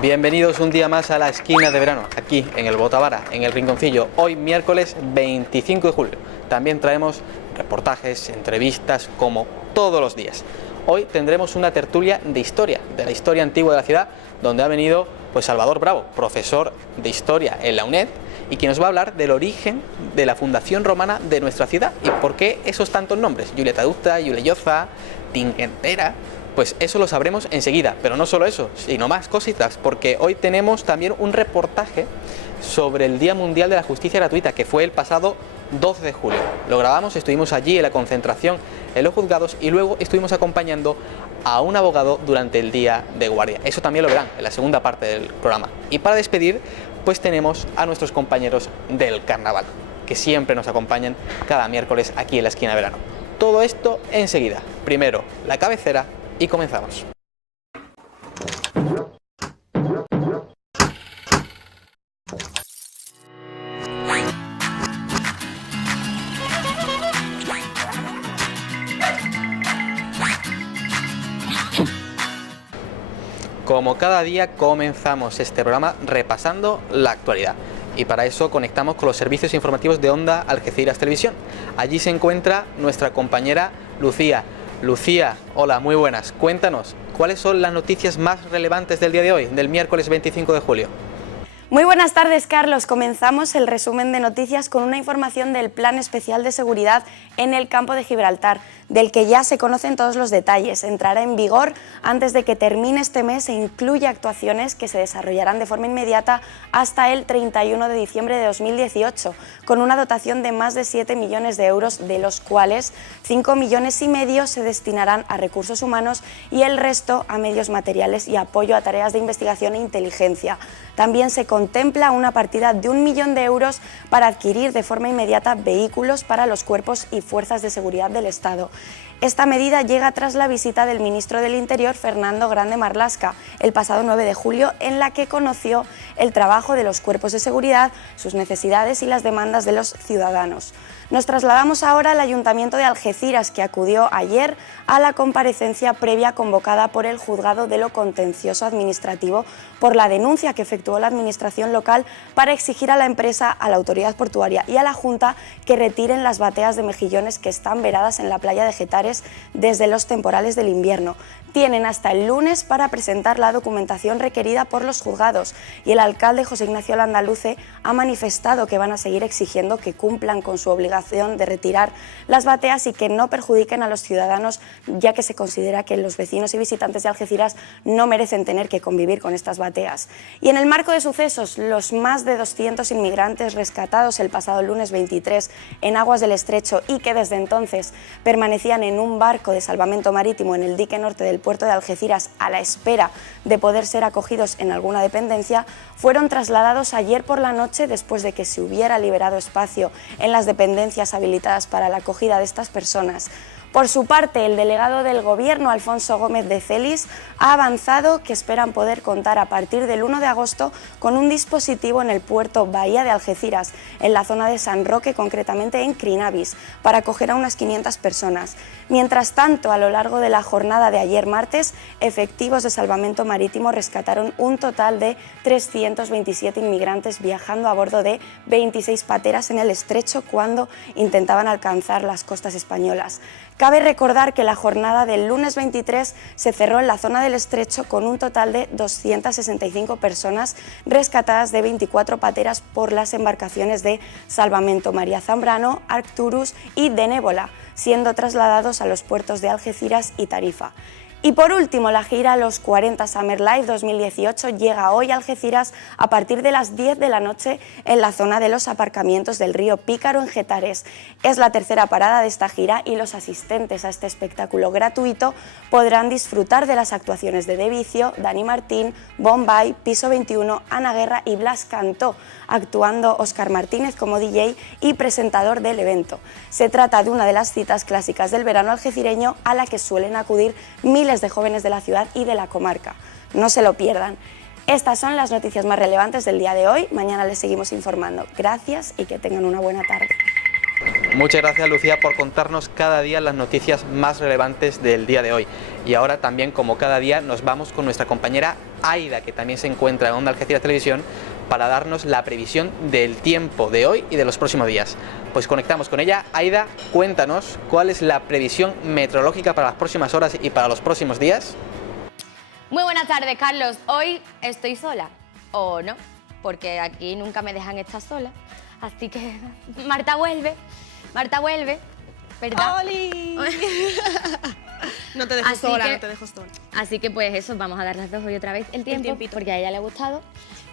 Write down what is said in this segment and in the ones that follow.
Bienvenidos un día más a la esquina de verano, aquí en el Botavara, en el Rinconcillo, hoy miércoles 25 de julio. También traemos reportajes, entrevistas, como todos los días. Hoy tendremos una tertulia de la historia antigua de la ciudad, donde ha venido pues Salvador Bravo, profesor de historia en la UNED, y quien nos va a hablar del origen de la fundación romana de nuestra ciudad y por qué esos tantos nombres, Julieta Ducta, Juliosa, Tinquentera. Pues eso lo sabremos enseguida, pero no solo eso, sino más cositas, porque hoy tenemos también un reportaje sobre el Día Mundial de la Justicia Gratuita, que fue el pasado 12 de julio. Lo grabamos, estuvimos allí en la concentración en los juzgados y luego estuvimos acompañando a un abogado durante el día de guardia. Eso también lo verán en la segunda parte del programa. Y para despedir, pues tenemos a nuestros compañeros del carnaval, que siempre nos acompañan cada miércoles aquí en la esquina de verano. Todo esto enseguida. Primero, la cabecera y comenzamos. Como cada día comenzamos este programa repasando la actualidad. Y para eso conectamos con los servicios informativos de Onda Algeciras Televisión. Allí se encuentra nuestra compañera Lucía. Lucía, hola, muy buenas. Cuéntanos, ¿cuáles son las noticias más relevantes del día de hoy, del miércoles 25 de julio? Muy buenas tardes, Carlos. Comenzamos el resumen de noticias con una información del Plan Especial de Seguridad en el campo de Gibraltar, del que ya se conocen todos los detalles. Entrará en vigor antes de que termine este mes e incluye actuaciones que se desarrollarán de forma inmediata hasta el 31 de diciembre de 2018, con una dotación de más de 7 millones de euros, de los cuales 5,5 millones se destinarán a recursos humanos y el resto a medios materiales y apoyo a tareas de investigación e inteligencia. También se contempla una partida de 1 millón de euros para adquirir de forma inmediata vehículos para los cuerpos y fuerzas de seguridad del Estado. Esta medida llega tras la visita del ministro del Interior, Fernando Grande Marlaska, el pasado 9 de julio, en la que conoció el trabajo de los cuerpos de seguridad, sus necesidades y las demandas de los ciudadanos. Nos trasladamos ahora al Ayuntamiento de Algeciras, que acudió ayer a la comparecencia previa convocada por el Juzgado de lo Contencioso Administrativo por la denuncia que efectuó la Administración local para exigir a la empresa, a la Autoridad Portuaria y a la Junta que retiren las bateas de mejillones que están veradas en la playa de Getares desde los temporales del invierno. Tienen hasta el lunes para presentar la documentación requerida por los juzgados y el alcalde José Ignacio Landaluce ha manifestado que van a seguir exigiendo que cumplan con su obligación de retirar las bateas y que no perjudiquen a los ciudadanos, ya que se considera que los vecinos y visitantes de Algeciras no merecen tener que convivir con estas bateas. Y en el marco de sucesos, los más de 200 inmigrantes rescatados el pasado lunes 23 en aguas del Estrecho y que desde entonces permanecían en un barco de salvamento marítimo en el dique norte del puerto de Algeciras a la espera de poder ser acogidos en alguna dependencia, fueron trasladados ayer por la noche después de que se hubiera liberado espacio en las dependencias habilitadas para la acogida de estas personas. Por su parte, el delegado del Gobierno, Alfonso Gómez de Celis, ha avanzado que esperan poder contar a partir del 1 de agosto con un dispositivo en el puerto Bahía de Algeciras, en la zona de San Roque, concretamente en Crinavis, para acoger a unas 500 personas. Mientras tanto, a lo largo de la jornada de ayer martes, efectivos de salvamento marítimo rescataron un total de 327 inmigrantes viajando a bordo de 26 pateras en el Estrecho cuando intentaban alcanzar las costas españolas. Cabe recordar que la jornada del lunes 23 se cerró en la zona del Estrecho con un total de 265 personas rescatadas de 24 pateras por las embarcaciones de Salvamento María Zambrano, Arcturus y Benévola, siendo trasladados a los puertos de Algeciras y Tarifa. Y por último, la gira Los 40 Summer Live 2018 llega hoy a Algeciras a partir de las 10 de la noche en la zona de los aparcamientos del río Pícaro en Getares. Es la tercera parada de esta gira y los asistentes a este espectáculo gratuito podrán disfrutar de las actuaciones de De Vicio, Dani Martín, Bombay, Piso 21, Ana Guerra y Blas Cantó, actuando Óscar Martínez como DJ y presentador del evento. Se trata de una de las citas clásicas del verano algecireño a la que suelen acudir miles de jóvenes de la ciudad y de la comarca. No se lo pierdan. Estas son las noticias más relevantes del día de hoy. Mañana les seguimos informando. Gracias y que tengan una buena tarde. Muchas gracias, Lucía, por contarnos cada día las noticias más relevantes del día de hoy. Y ahora también, como cada día, nos vamos con nuestra compañera Aida, que también se encuentra en Onda Algeciras Televisión, para darnos la previsión del tiempo de hoy y de los próximos días. Pues conectamos con ella. Aida, cuéntanos cuál es la previsión meteorológica para las próximas horas y para los próximos días. Muy buenas tardes, Carlos. Hoy estoy sola, o no, porque aquí nunca me dejan estar sola. Así que Marta vuelve, ¿verdad? ¡Oli! No te dejo sola, no te dejo sola. Así que pues eso, vamos a dar las dos hoy otra vez el tiempo, tiempito. porque a ella le ha gustado.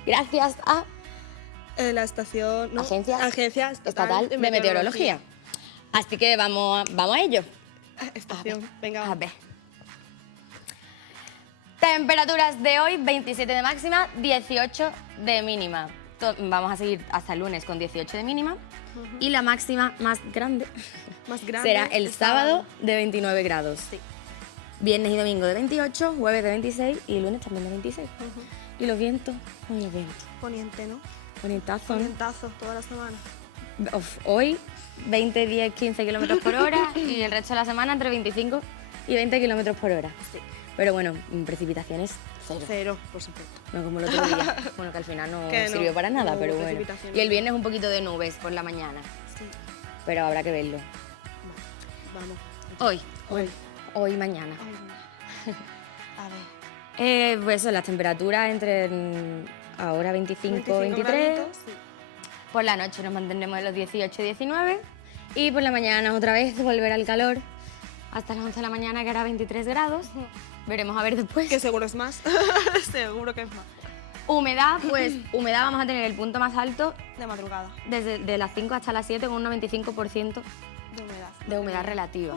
Gracias a La estación... ¿no? Agencia Estatal de Meteorología. Así que vamos a ello. Estación, venga. A ver. Temperaturas de hoy, 27 de máxima, 18 de mínima. Vamos a seguir hasta el lunes con 18 de mínima. Y la máxima más grande será el sábado de 29 grados. Sí. Viernes y domingo de 28, jueves de 26 y lunes también de 26. Y los vientos, los vientos. Poniente, ¿no? Ponientazo. Ponientazos toda la semana. Hoy 20, 10, 15 kilómetros por hora y el resto de la semana entre 25 y 20 kilómetros por hora. Sí. Pero bueno, precipitaciones Cero, por supuesto. no como el otro día. Bueno, que al final no Que no, sirvió para nada, no pero hubo bueno. precipitaciones. Y el viernes un poquito de nubes por la mañana, Sí. pero habrá que verlo. Vamos. Hoy y mañana. A ver. Pues eso, las temperaturas entre ahora 25, 23. graditos, sí. Por la noche nos mantendremos en los 18 y 19. Y por la mañana otra vez volverá el calor hasta las 11 de la mañana, que hará 23 grados. Veremos a ver después. Que seguro es más. Seguro que es más. Humedad, pues humedad vamos a tener el punto más alto De madrugada. desde de las 5 hasta las 7 con un 95% De humedad. de humedad relativa.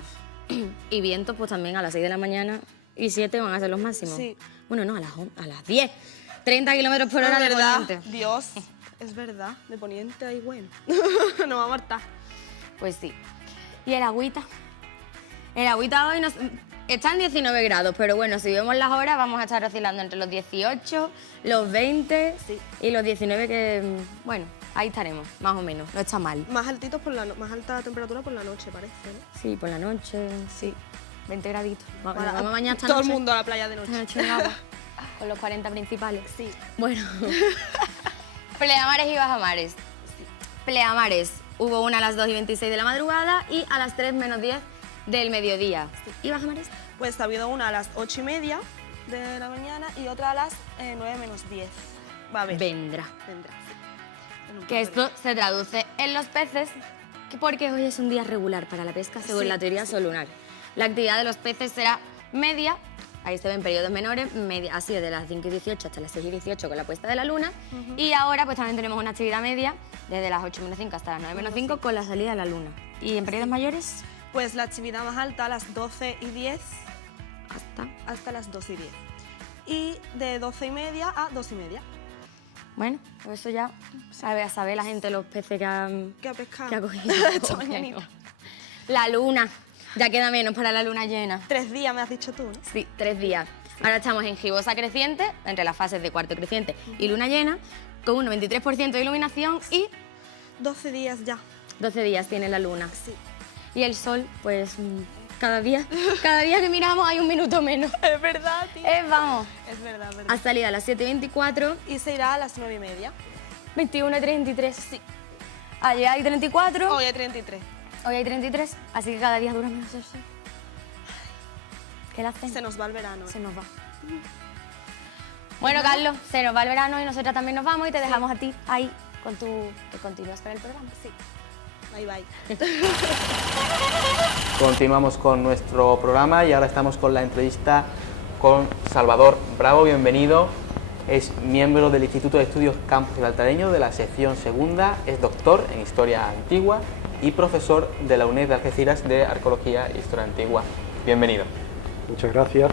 Y vientos, pues también a las 6 de la mañana y 7 van a ser los máximos. Sí. Bueno, no, a las 10. 30 kilómetros por hora de verdad. poniente. Dios. Es verdad. De poniente ahí bueno. No va a martar. Pues sí. ¿Y el agüita? El agüita hoy está en 19 grados, pero bueno, si vemos las horas vamos a estar oscilando entre los 18, los 20 Sí. y los 19 que, bueno, ahí estaremos, más o menos, no está mal. Más altitos más alta temperatura por la noche, parece, ¿no? Sí, por la noche, sí, 20 graditos. Vamos Para- a bañar esta todo noche. el mundo a la playa de noche. Esta noche en agua, con los 40 principales. Sí. Bueno, pleamares y bajamares. Pleamares, hubo una a las 2 y 26 de la madrugada y a las 3 menos 10 del mediodía. ¿Y bajamares? Pues ha habido una a las 8:30 de la mañana y otra a las 9 menos 10. Va a haber. Vendrá. Vendrá, sí. En un Que par de esto se traduce en los peces, porque hoy es un día regular para la pesca según Sí, la teoría solunar. La actividad de los peces será media, ahí se ven periodos menores, media, así de las 5 y 18 hasta las 6 y 18 con la puesta de la luna. Y ahora pues también tenemos una actividad media desde las 8 menos 5 hasta las 9 menos 5 con la salida de la luna. ¿Y en periodos mayores? Pues la actividad más alta a las 12 y 10 Hasta. hasta las 2 y 10. Y de 12:30 a 2:30. Bueno, pues eso ya sabe a saber la gente los peces que ha pescado? que ha cogido. Esta mañanita. La luna, ya queda menos para la luna llena. 3 días me has dicho tú, ¿no? Sí, 3 días. Ahora estamos en gibosa creciente, entre las fases de cuarto creciente y luna llena, con un 93% de iluminación y 12 días ya. 12 días tiene la luna. Sí. Y el sol, pues cada día que miramos hay un minuto menos. Es verdad, tío. Vamos, Es verdad, es verdad. ha salido a las 7:24, Y se irá a las 9:30. 21:33. Sí. Ayer hay 34, Hoy hay 33. hoy hay 33, así que cada día dura menos el sol. ¿Qué le hacen? Se nos va el verano. Se nos va. Bueno, Carlos, se nos va el verano y nosotras también nos vamos y te dejamos a ti ahí con que continúas con el programa. Sí. Bye, bye. Continuamos con nuestro programa y ahora estamos con la entrevista con Salvador Bravo. Bienvenido. Es miembro del Instituto de Estudios Campus Gibraltareño de la sección segunda, es doctor en Historia Antigua y profesor de la UNED de Algeciras de Arqueología e Historia Antigua. Bienvenido. Muchas gracias.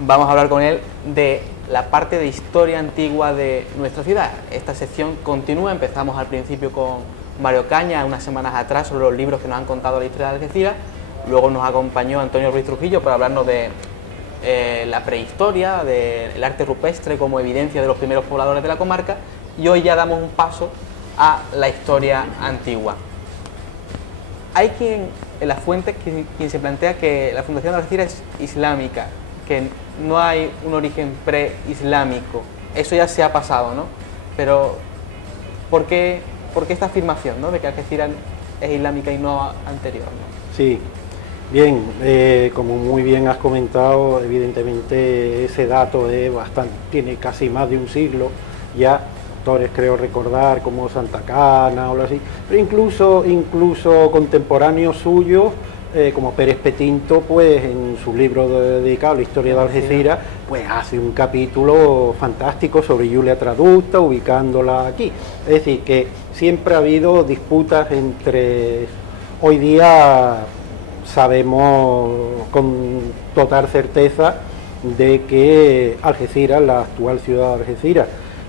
Vamos a hablar con él de la parte de historia antigua de nuestra ciudad. Esta sección continúa, empezamos al principio con Mario Caña unas semanas atrás sobre los libros que nos han contado la historia de Algeciras, luego nos acompañó Antonio Ruiz Trujillo para hablarnos de la prehistoria, del arte rupestre como evidencia de los primeros pobladores de la comarca, y hoy ya damos un paso a la historia antigua. hay quien en la fuente quien se plantea que la fundación de Algeciras es islámica, que no hay un origen pre-islámico. Eso ya se ha pasado, ¿no? Pero ¿por qué esta afirmación, ¿no?, de que Algeciras es islámica y no anterior, ¿no? Sí, bien, como muy bien has comentado, evidentemente ese dato es tiene casi más de un siglo ya. Autores creo recordar como Santa Cana o algo así, pero incluso contemporáneos suyos, como Pérez Petinto, pues en su libro dedicado a la historia de Algeciras, pues hace un capítulo fantástico sobre Julia Traducta, ubicándola aquí. Es decir, que siempre ha habido disputas entre... Hoy día sabemos con total certeza de que Algeciras, la actual ciudad de Algeciras,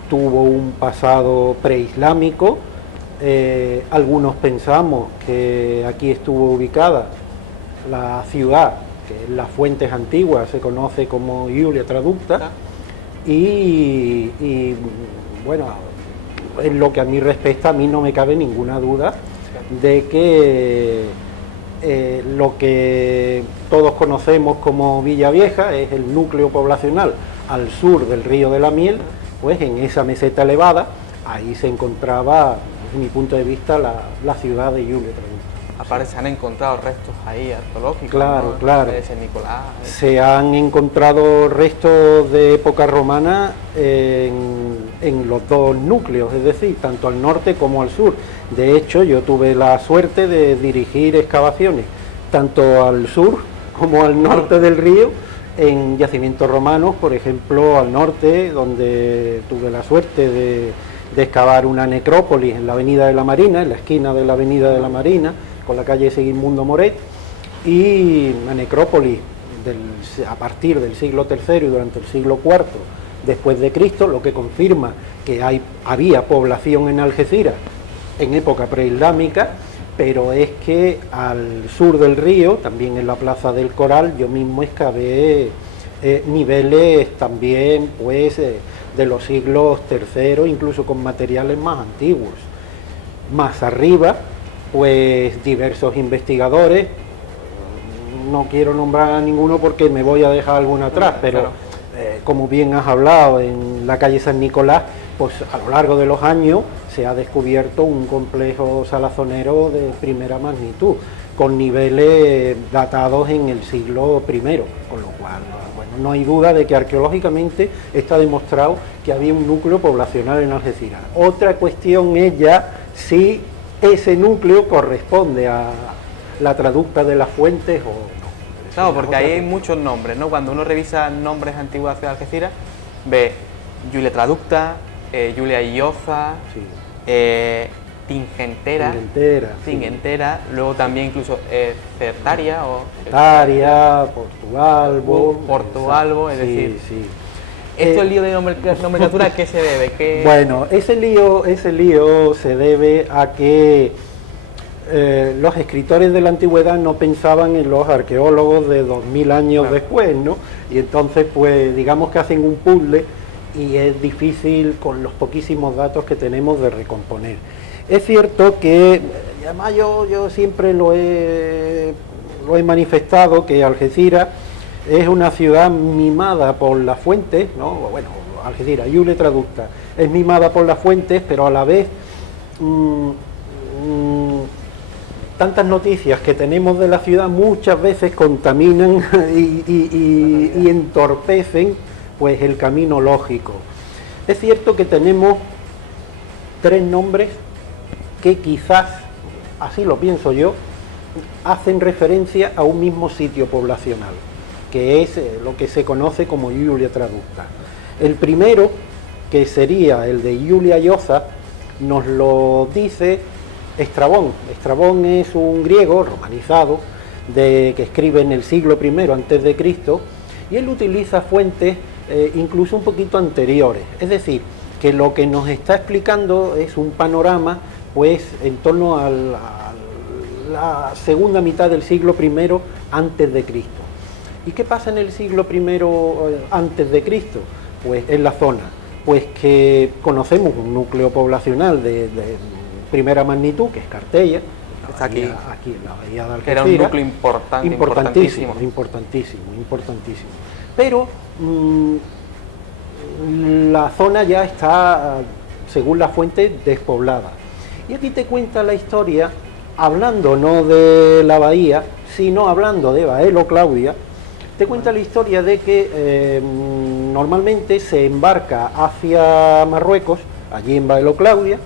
tuvo un pasado preislámico. Algunos pensamos que aquí estuvo ubicada la ciudad, que en las fuentes antiguas se conoce como Julia Traducta, y bueno, en lo que a mí respecta, a mí no me cabe ninguna duda de que lo que todos conocemos como Villa Vieja es el núcleo poblacional al sur del río de la Miel. Pues en esa meseta elevada, ahí se encontraba, desde mi punto de vista, la ciudad de Julia Traducta. Aparte se han encontrado restos ahí arqueológicos, claro, ¿no? Claro. De San Nicolás. Se han encontrado restos de época romana en los dos núcleos, es decir, tanto al norte como al sur. De hecho, yo tuve la suerte de dirigir excavaciones tanto al sur como al norte del río, en yacimientos romanos, por ejemplo, al norte, donde tuve la suerte de excavar una necrópolis en la Avenida de la Marina, en la esquina de la Avenida de la Marina, con la calle Segismundo Moret, y una necrópolis a partir del siglo III y durante el siglo IV después de Cristo, lo que confirma que había población en Algeciras en época preislámica, pero es que al sur del río, también en la Plaza del Coral, yo mismo excavé niveles también pues de los siglos III, incluso con materiales más antiguos. Más arriba, pues diversos investigadores, no quiero nombrar a ninguno porque me voy a dejar alguno atrás, pero claro, como bien has hablado, en la calle San Nicolás, pues a lo largo de los años se ha descubierto un complejo salazonero de primera magnitud, con niveles datados en el siglo I, con lo cual, bueno, no hay duda de que arqueológicamente está demostrado que había un núcleo poblacional en Algeciras. Otra cuestión es ya si ese núcleo corresponde a la Traducta de las Fuentes o no. Claro, porque ahí hay muchos nombres, ¿no? Cuando uno revisa nombres antiguos de la ciudad de Algeciras, ve Julia Traducta, Julia Lloza, sí, Tingentera, sí, luego también incluso Certaria o Portugalbo, es decir, sí. ¿Esto el lío de nomenclatura a qué se debe? Bueno, ese lío se debe a que los escritores de la antigüedad no pensaban en los arqueólogos de 2000 años claro, después, ¿no? Y entonces, pues, digamos que hacen un puzzle y es difícil con los poquísimos datos que tenemos de recomponer. Es cierto que, además yo siempre lo he manifestado, que Algeciras es una ciudad mimada por las fuentes, ¿no? Bueno, Algeciras, Julia Traducta, es mimada por las fuentes, pero a la vez tantas noticias que tenemos de la ciudad muchas veces contaminan y entorpecen pues el camino lógico. Es cierto que tenemos tres nombres que quizás, así lo pienso yo, hacen referencia a un mismo sitio poblacional, que es lo que se conoce como Julia Traducta. El primero, que sería el de Julia Lloza, nos lo dice Estrabón. Estrabón es un griego romanizado que escribe en el siglo I a.C. y él utiliza fuentes incluso un poquito anteriores, es decir, que lo que nos está explicando es un panorama pues en torno a la segunda mitad del siglo I a.C. ¿Y qué pasa en el siglo I a.C.? Pues en la zona, pues que conocemos un núcleo poblacional de primera magnitud, que es Cartella, Está aquí. Aquí en la bahía de Algeciras. Que era un núcleo importantísimo. Importantísimo. Pero la zona ya está, según la fuente, despoblada. Y aquí te cuenta la historia, hablando no de la bahía, sino hablando de Baelo Claudia, te cuenta la historia de que normalmente se embarca hacia Marruecos, allí en Baelo Claudia,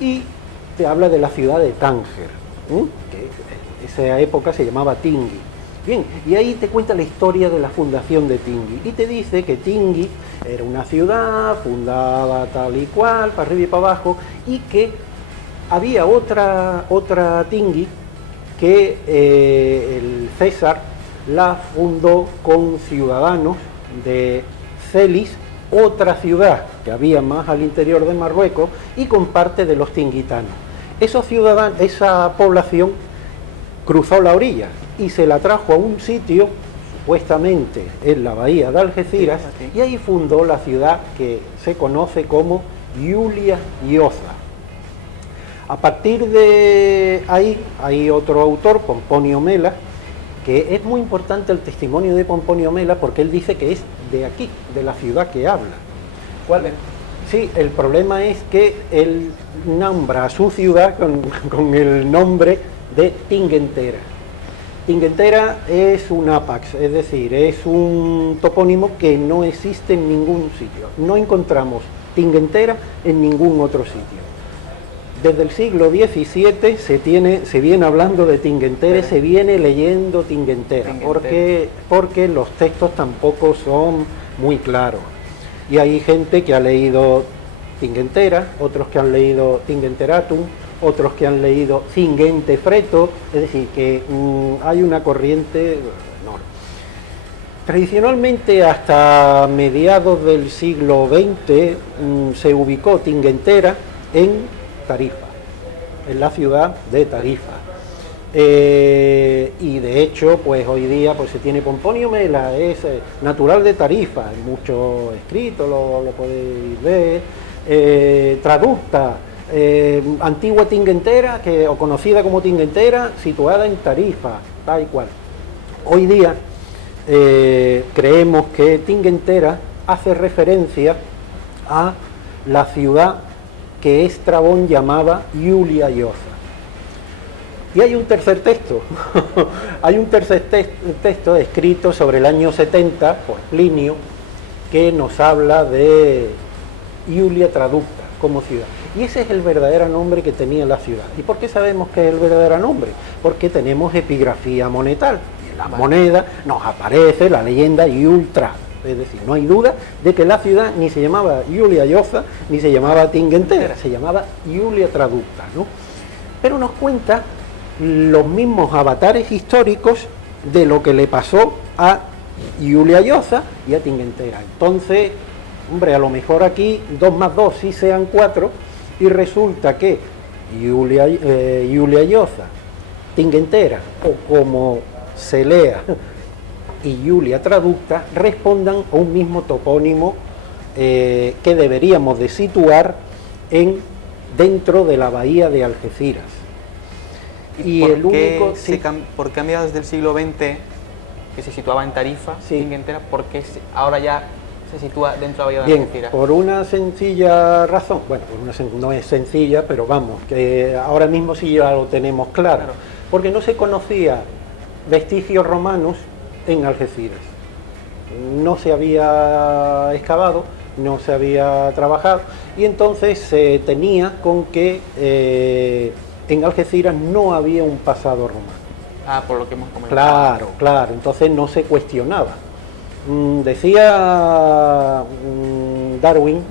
y te habla de la ciudad de Tánger, que en esa época se llamaba Tingui. Bien, y ahí te cuenta la historia de la fundación de Tingui, y te dice que Tingui era una ciudad fundada tal y cual, para arriba y para abajo, y que había otra Tingui que el César la fundó con ciudadanos de Celis, otra ciudad que había más al interior de Marruecos, y con parte de los tinguitanos. Esa población cruzó la orilla y se la trajo a un sitio, supuestamente en la bahía de Algeciras, y ahí fundó la ciudad que se conoce como Iulia Ioza. A partir de ahí hay otro autor, Pomponio Mela, que es muy importante el testimonio de Pomponio Mela porque él dice que es de aquí, de la ciudad que habla. ¿Cuál es? Sí, el problema es que él nombra a su ciudad con el nombre de Tinguentera. Tinguentera es un apax, es decir, es un topónimo que no existe en ningún sitio. No encontramos Tinguentera en ningún otro sitio. Desde el siglo XVII se viene hablando de Tinguentera, se viene leyendo Tinguentera, porque los textos tampoco son muy claros. Y hay gente que ha leído Tinguentera, otros que han leído Tinguenteratum, otros que han leído Cingentefreto, es decir, que hay una corriente enorme. Tradicionalmente, hasta mediados del siglo XX, se ubicó Tinguentera en Tarifa, en la ciudad de Tarifa. Y de hecho, pues hoy día pues se tiene Pomponio Mela, es natural de Tarifa, hay muchos escritos, lo podéis ver, traducta, antigua Tinguentera, o conocida como Tinguentera, situada en Tarifa, tal y cual. Hoy día creemos que Tinguentera hace referencia a la ciudad que Estrabón llamaba Iulia Ioza. Y hay un tercer texto, hay un tercer texto escrito sobre el año 70 por Plinio, que nos habla de Iulia Traducta como ciudad. Y ese es el verdadero nombre que tenía la ciudad. ¿Y por qué sabemos que es el verdadero nombre? Porque tenemos epigrafía monetal. Y en la moneda nos aparece la leyenda Iultra. Es decir, no hay duda de que la ciudad ni se llamaba Iulia Ioza, ni se llamaba Tinguentera, se llamaba Iulia Traducta, ¿no? Pero nos cuenta los mismos avatares históricos de lo que le pasó a Iulia Ioza y a Tinguentera. Entonces, hombre, a lo mejor aquí 2 más 2 sí sean 4, y resulta que Iulia Ioza, Tinguentera, o como se lea, y Iulia Traducta, respondan a un mismo topónimo que deberíamos de situar dentro de la bahía de Algeciras. ¿Y por qué a mediados del siglo XX, que se situaba en Tarifa, Tinguentera, por qué ahora ya se sitúa dentro de la bahía de Algeciras? Por una sencilla razón, bueno, no es sencilla, pero vamos, que ahora mismo sí ya lo tenemos claro. Porque no se conocía vestigios romanos en Algeciras. No se había excavado, no se había trabajado, y entonces se tenía con que en Algeciras no había un pasado romano. Por lo que hemos comentado. Claro, entonces no se cuestionaba. Decía Darwin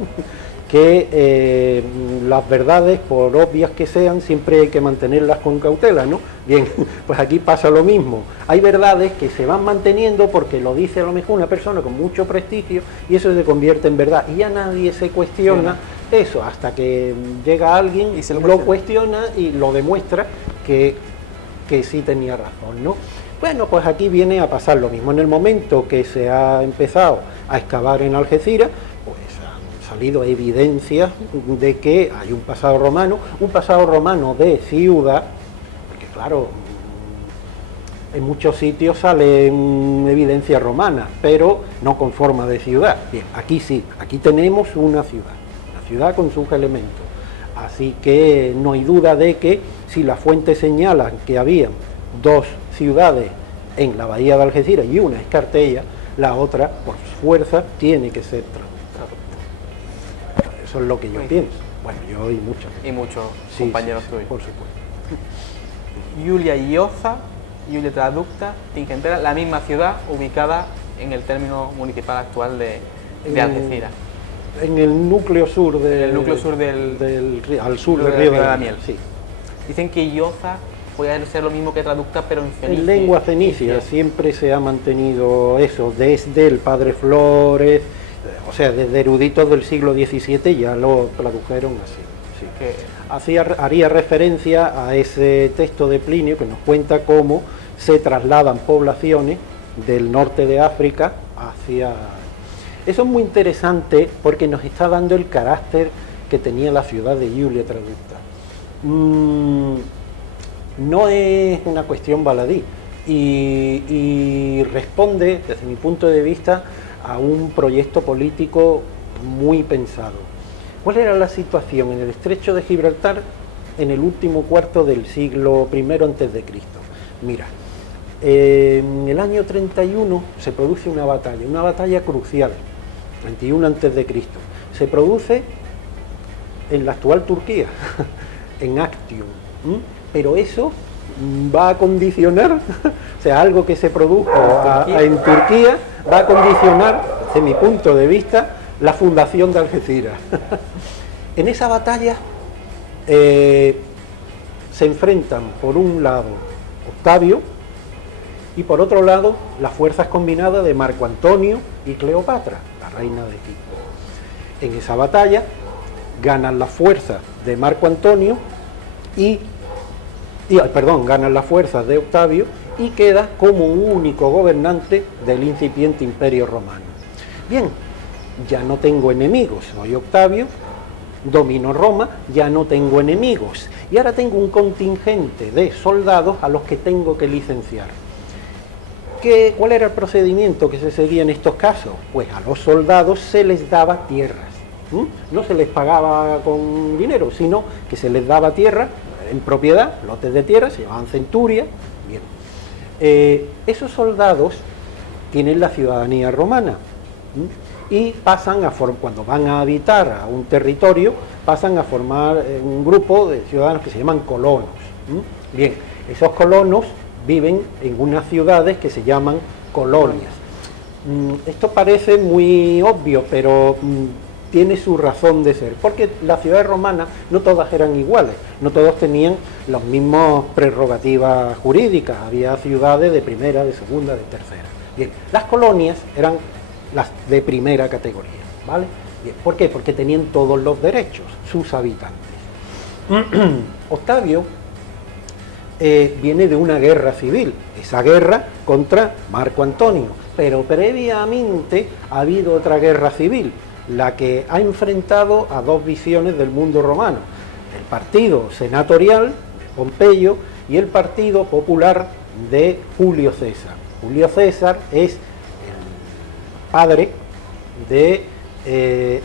que las verdades, por obvias que sean, siempre hay que mantenerlas con cautela, ¿no? Bien, pues aquí pasa lo mismo. Hay verdades que se van manteniendo porque lo dice a lo mejor una persona con mucho prestigio y eso se convierte en verdad. Y ya nadie se cuestiona eso hasta que llega alguien y se lo cuestiona y lo demuestra que sí tenía razón, ¿no? Bueno, pues aquí viene a pasar lo mismo. En el momento que se ha empezado a excavar en Algeciras, pues han salido evidencias de que hay un pasado romano de ciudad, claro, en muchos sitios salen evidencias romanas, pero no con forma de ciudad. Bien, aquí sí, aquí tenemos una ciudad con sus elementos. Así que no hay duda de que si las fuentes señalan que había dos ciudades en la bahía de Algeciras y una es Cartella, la otra, por fuerza, tiene que ser Traducta. Eso es lo que yo pienso. Bueno, yo y muchos. Y muchos compañeros tuyos. Por supuesto. Giulia Ioza, Giulia Traducta, Tingentera, la misma ciudad ubicada en el término municipal actual de Algeciras. En el núcleo sur al sur del del río de la Miel. Sí. Dicen que Ioza puede ser lo mismo que Traducta, pero en fenicio. En lengua fenicia siempre se ha mantenido eso, desde el padre Flores, o sea, desde eruditos del siglo XVII ya lo tradujeron así. Sí. Haría referencia a ese texto de Plinio que nos cuenta cómo se trasladan poblaciones del norte de África hacia... Eso es muy interesante porque nos está dando el carácter que tenía la ciudad de Giulia Traducta. No es una cuestión baladí y responde, desde mi punto de vista, a un proyecto político muy pensado. ¿Cuál era la situación en el estrecho de Gibraltar en el último cuarto del siglo I a.C.? Mira, en el año 31 se produce una batalla crucial, 31 a.C. Se produce en la actual Turquía, en Actium, pero eso va a condicionar, o sea, algo que se produjo en Turquía, va a condicionar, desde mi punto de vista, la fundación de Algeciras. En esa batalla se enfrentan, por un lado, Octavio, y por otro lado, las fuerzas combinadas de Marco Antonio y Cleopatra, la reina de Egipto. En esa batalla ganan las fuerzas de Marco Antonio ganan las fuerzas de Octavio y queda como único gobernante del incipiente imperio romano. Bien, ya no tengo enemigos, soy Octavio, domino Roma, ya no tengo enemigos y ahora tengo un contingente de soldados a los que tengo que licenciar. ¿Cuál era el procedimiento que se seguía en estos casos? Pues a los soldados se les daba tierras, no se les pagaba con dinero, sino que se les daba tierra en propiedad, lotes de tierra, se llamaban centurias. Bien. Esos soldados tienen la ciudadanía romana y pasan cuando van a habitar a un territorio, pasan a formar un grupo de ciudadanos que se llaman colonos. Bien, esos colonos viven en unas ciudades que se llaman colonias. Esto parece muy obvio, pero tiene su razón de ser, porque las ciudades romanas no todas eran iguales, no todos tenían las mismas prerrogativas jurídicas, había ciudades de primera, de segunda, de tercera. Bien, las colonias eran las de primera categoría, ¿vale? Bien, ¿por qué? Porque tenían todos los derechos, sus habitantes. Octavio viene de una guerra civil, esa guerra contra Marco Antonio, pero previamente ha habido otra guerra civil, la que ha enfrentado a dos visiones del mundo romano, el partido senatorial de Pompeyo y el partido popular de Julio César. Julio César es el padre de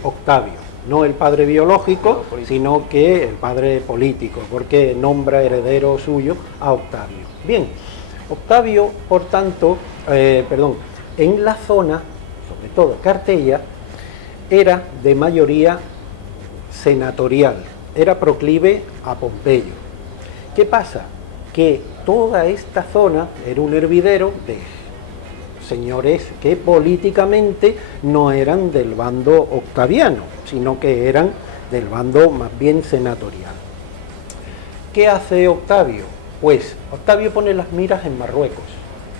Octavio, no el padre biológico, sino que el padre político, porque nombra heredero suyo a Octavio. Bien, Octavio, por tanto, en la zona, sobre todo Cartella, era de mayoría senatorial, era proclive a Pompeyo. ¿Qué pasa? Que toda esta zona era un hervidero de señores que políticamente no eran del bando octaviano, sino que eran del bando más bien senatorial. ¿Qué hace Octavio? Pues Octavio pone las miras en Marruecos.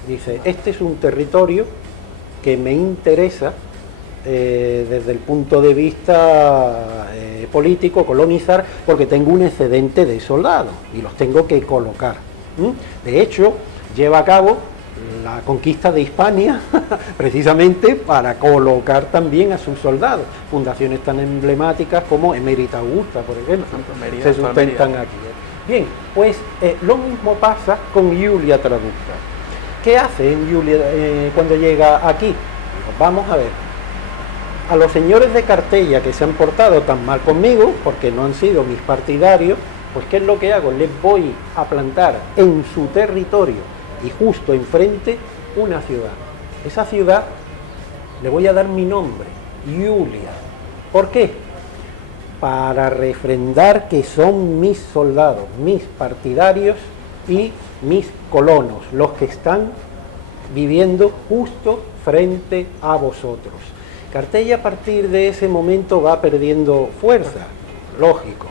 Dice, este es un territorio que me interesa desde el punto de vista político, colonizar, porque tengo un excedente de soldados y los tengo que colocar. De hecho, lleva a cabo la conquista de Hispania precisamente para colocar también a sus soldados. Fundaciones tan emblemáticas como Emérita Augusta, por ejemplo, se sustentan aquí. Bien, pues lo mismo pasa con Julia Traducta. ¿Qué hace Julia cuando llega aquí? Digo, vamos a ver, a los señores de Cartella que se han portado tan mal conmigo, porque no han sido mis partidarios, pues ¿qué es lo que hago? Les voy a plantar en su territorio y justo enfrente una ciudad. Esa ciudad le voy a dar mi nombre, Julia. ¿Por qué? Para refrendar que son mis soldados, mis partidarios y mis colonos, los que están viviendo justo frente a vosotros. Cartella a partir de ese momento va perdiendo fuerza, lógico.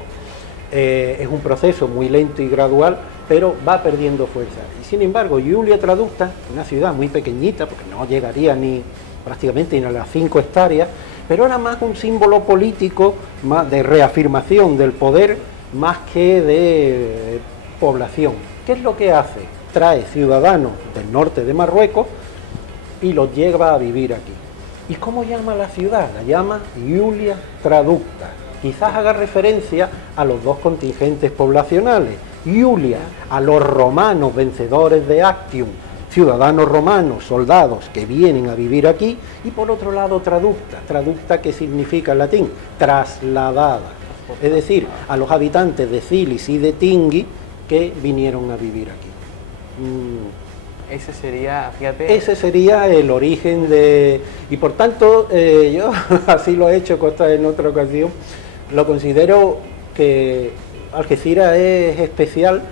Es un proceso muy lento y gradual, pero va perdiendo fuerza. Y sin embargo, Julia Traducta, una ciudad muy pequeñita, porque no llegaría ni prácticamente ni a las 5 hectáreas, pero era más un símbolo político, más de reafirmación del poder, más que de población. ¿Qué es lo que hace? Trae ciudadanos del norte de Marruecos y los lleva a vivir aquí. ¿Y cómo llama la ciudad? La llama Julia Traducta. Quizás haga referencia a los dos contingentes poblacionales. Julia, a los romanos vencedores de Actium, ciudadanos romanos, soldados que vienen a vivir aquí, y por otro lado traducta que significa en latín, trasladada, es decir, a los habitantes de Cilis y de Tingui que vinieron a vivir aquí. Ese sería, fíjate... Ese sería el origen de... Y por tanto, yo así lo he hecho en otra ocasión, lo considero que Algeciras es especial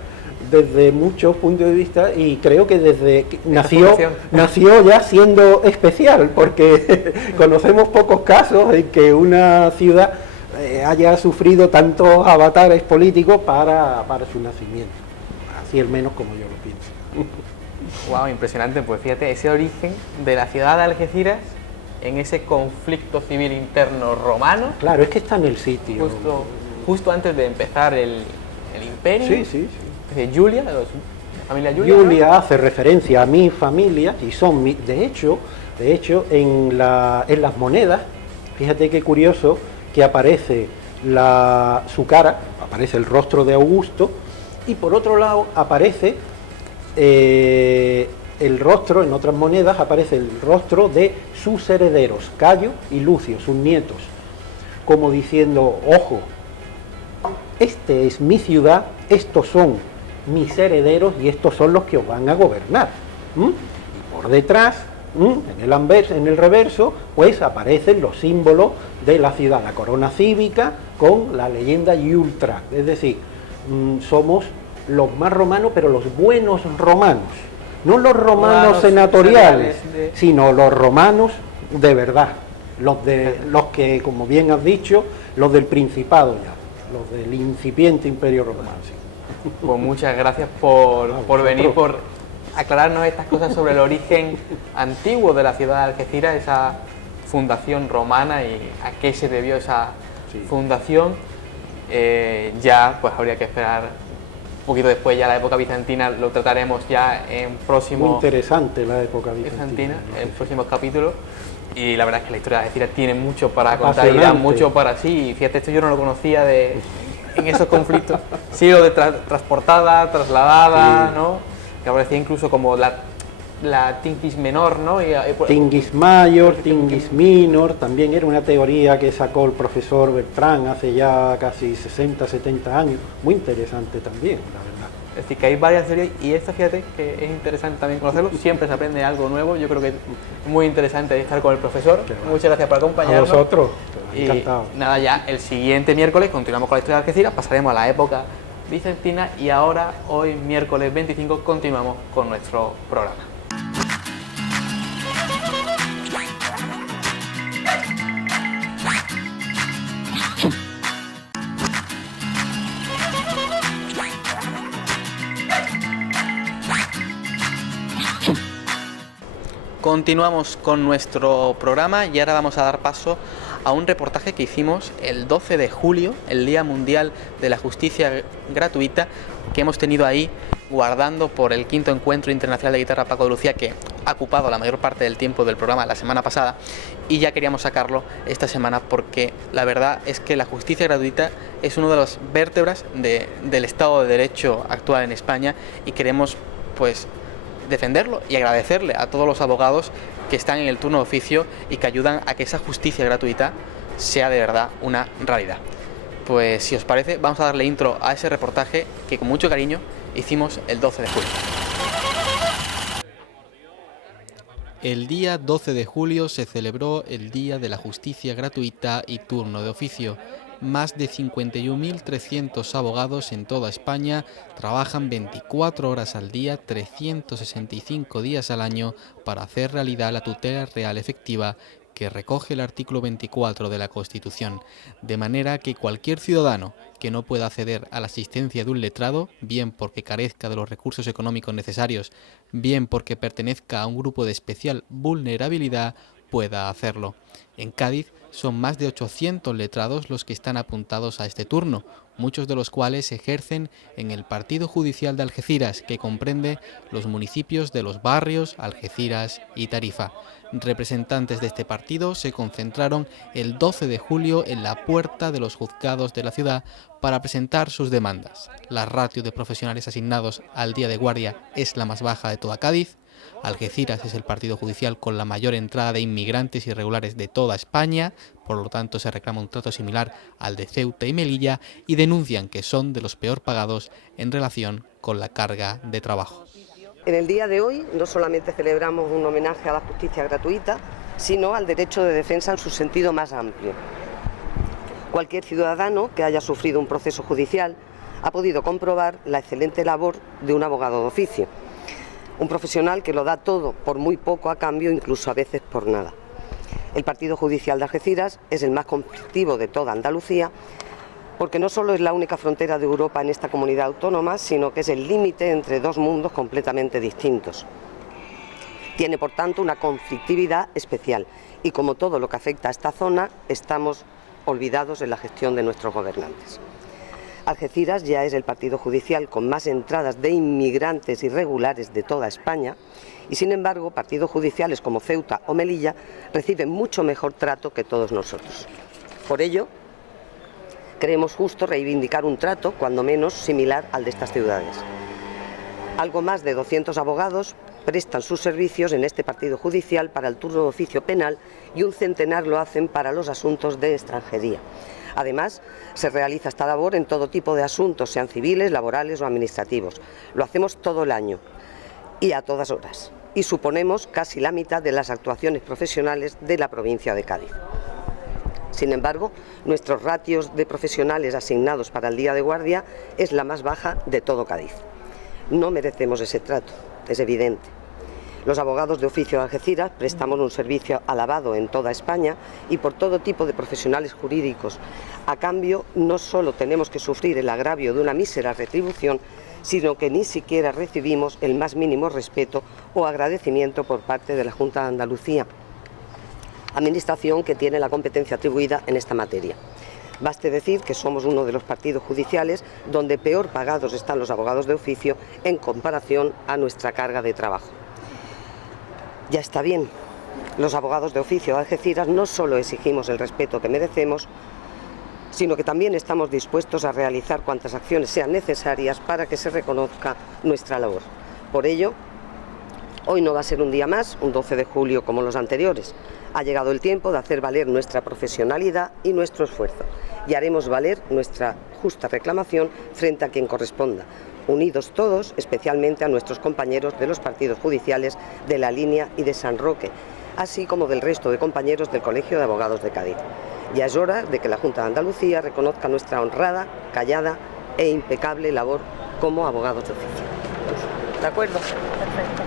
desde muchos puntos de vista, y creo que desde que nació ya siendo especial, porque conocemos pocos casos en que una ciudad haya sufrido tantos avatares políticos para su nacimiento, así al menos como yo lo pienso. Wow, impresionante. Pues fíjate, ese origen de la ciudad de Algeciras en ese conflicto civil interno romano. Claro, es que está en el sitio. Justo antes de empezar el imperio. Sí. Julia, la familia Julia. Julia, ¿no? Hace referencia a mi familia y son de hecho en las monedas, fíjate qué curioso que aparece su cara, aparece el rostro de Augusto, y por otro lado aparece el rostro, en otras monedas aparece el rostro de sus herederos, Cayo y Lucio, sus nietos, como diciendo, ojo, este es mi ciudad, estos son mis herederos y estos son los que os van a gobernar. Y por detrás, en el reverso, pues aparecen los símbolos de la ciudad, la corona cívica con la leyenda Iultra, es decir, somos los más romanos, pero los buenos romanos, no los romanos senatoriales, sino los romanos de verdad, los que, como bien has dicho, los del Principado ya, los del incipiente Imperio Romano. Sí. Pues muchas gracias por venir, por aclararnos estas cosas sobre el origen antiguo de la ciudad de Algeciras, esa fundación romana y a qué se debió esa fundación. Ya pues habría que esperar un poquito después, ya la época bizantina lo trataremos ya en próximos... Muy interesante la época bizantina, en próximos capítulos. Y la verdad es que la historia de Algeciras tiene mucho para contar y da mucho para sí. Fíjate, esto yo no lo conocía en esos conflictos. Sí, lo de transportada, trasladada, ¿no? Que aparecía incluso como la Tingis menor, ¿no? Tingis mayor, Tingis minor, también era una teoría que sacó el profesor Bertrand hace ya casi 60, 70 años. Muy interesante también, la verdad. Es decir, que hay varias teorías y esta, fíjate, que es interesante también conocerlo. Siempre se aprende algo nuevo. Yo creo que es muy interesante estar con el profesor. Muchas gracias por acompañarnos. A vosotros. Encantado. Y nada, ya el siguiente miércoles continuamos con la historia de Algeciras, pasaremos a la época bizantina y ahora, hoy miércoles 25, continuamos con nuestro programa. Continuamos con nuestro programa y ahora vamos a dar paso a un reportaje que hicimos el 12 de julio, el Día Mundial de la Justicia Gratuita, que hemos tenido ahí guardando por el 5º Encuentro Internacional de Guitarra Paco de Lucía, que ha ocupado la mayor parte del tiempo del programa la semana pasada y ya queríamos sacarlo esta semana porque la verdad es que la justicia gratuita es una de las vértebras del Estado de Derecho actual en España y queremos pues defenderlo y agradecerle a todos los abogados que están en el turno de oficio y que ayudan a que esa justicia gratuita sea de verdad una realidad. Pues si os parece, vamos a darle intro a ese reportaje que con mucho cariño hicimos el 12 de julio. El día 12 de julio se celebró el Día de la Justicia Gratuita y Turno de Oficio. Más de 51.300 abogados en toda España trabajan 24 horas al día, 365 días al año para hacer realidad la tutela real efectiva que recoge el artículo 24 de la Constitución, de manera que cualquier ciudadano que no pueda acceder a la asistencia de un letrado, bien porque carezca de los recursos económicos necesarios, bien porque pertenezca a un grupo de especial vulnerabilidad, pueda hacerlo. En Cádiz son más de 800 letrados los que están apuntados a este turno, muchos de los cuales ejercen en el Partido Judicial de Algeciras, que comprende los municipios de Los Barrios, Algeciras y Tarifa. Representantes de este partido se concentraron el 12 de julio en la puerta de los juzgados de la ciudad para presentar sus demandas. La ratio de profesionales asignados al día de guardia es la más baja de toda Cádiz. Algeciras es el partido judicial con la mayor entrada de inmigrantes irregulares de toda España, por lo tanto se reclama un trato similar al de Ceuta y Melilla y denuncian que son de los peor pagados en relación con la carga de trabajo. En el día de hoy no solamente celebramos un homenaje a la justicia gratuita, sino al derecho de defensa en su sentido más amplio. Cualquier ciudadano que haya sufrido un proceso judicial ha podido comprobar la excelente labor de un abogado de oficio. Un profesional que lo da todo por muy poco a cambio, incluso a veces por nada. El Partido Judicial de Algeciras es el más conflictivo de toda Andalucía, porque no solo es la única frontera de Europa en esta comunidad autónoma, sino que es el límite entre dos mundos completamente distintos. Tiene, por tanto, una conflictividad especial y, como todo lo que afecta a esta zona, estamos olvidados en la gestión de nuestros gobernantes. Algeciras ya es el partido judicial con más entradas de inmigrantes irregulares de toda España y, sin embargo, partidos judiciales como Ceuta o Melilla reciben mucho mejor trato que todos nosotros. Por ello, creemos justo reivindicar un trato, cuando menos, similar al de estas ciudades. Algo más de 200 abogados prestan sus servicios en este partido judicial para el turno de oficio penal y un centenar lo hacen para los asuntos de extranjería. Además, se realiza esta labor en todo tipo de asuntos, sean civiles, laborales o administrativos. Lo hacemos todo el año y a todas horas, y suponemos casi la mitad de las actuaciones profesionales de la provincia de Cádiz. Sin embargo, nuestros ratios de profesionales asignados para el día de guardia es la más baja de todo Cádiz. No merecemos ese trato, es evidente. Los abogados de oficio de Algeciras prestamos un servicio alabado en toda España y por todo tipo de profesionales jurídicos. A cambio, no solo tenemos que sufrir el agravio de una mísera retribución, sino que ni siquiera recibimos el más mínimo respeto o agradecimiento por parte de la Junta de Andalucía, administración que tiene la competencia atribuida en esta materia. Baste decir que somos uno de los partidos judiciales donde peor pagados están los abogados de oficio en comparación a nuestra carga de trabajo. Ya está bien, los abogados de oficio de Algeciras no solo exigimos el respeto que merecemos, sino que también estamos dispuestos a realizar cuantas acciones sean necesarias para que se reconozca nuestra labor. Por ello, hoy no va a ser un día más, un 12 de julio como los anteriores. Ha llegado el tiempo de hacer valer nuestra profesionalidad y nuestro esfuerzo, y haremos valer nuestra justa reclamación frente a quien corresponda, unidos todos, especialmente a nuestros compañeros de los partidos judiciales de La Línea y de San Roque, así como del resto de compañeros del Colegio de Abogados de Cádiz. Ya es hora de que la Junta de Andalucía reconozca nuestra honrada, callada e impecable labor como abogados de oficio. ¿De acuerdo? Perfecto.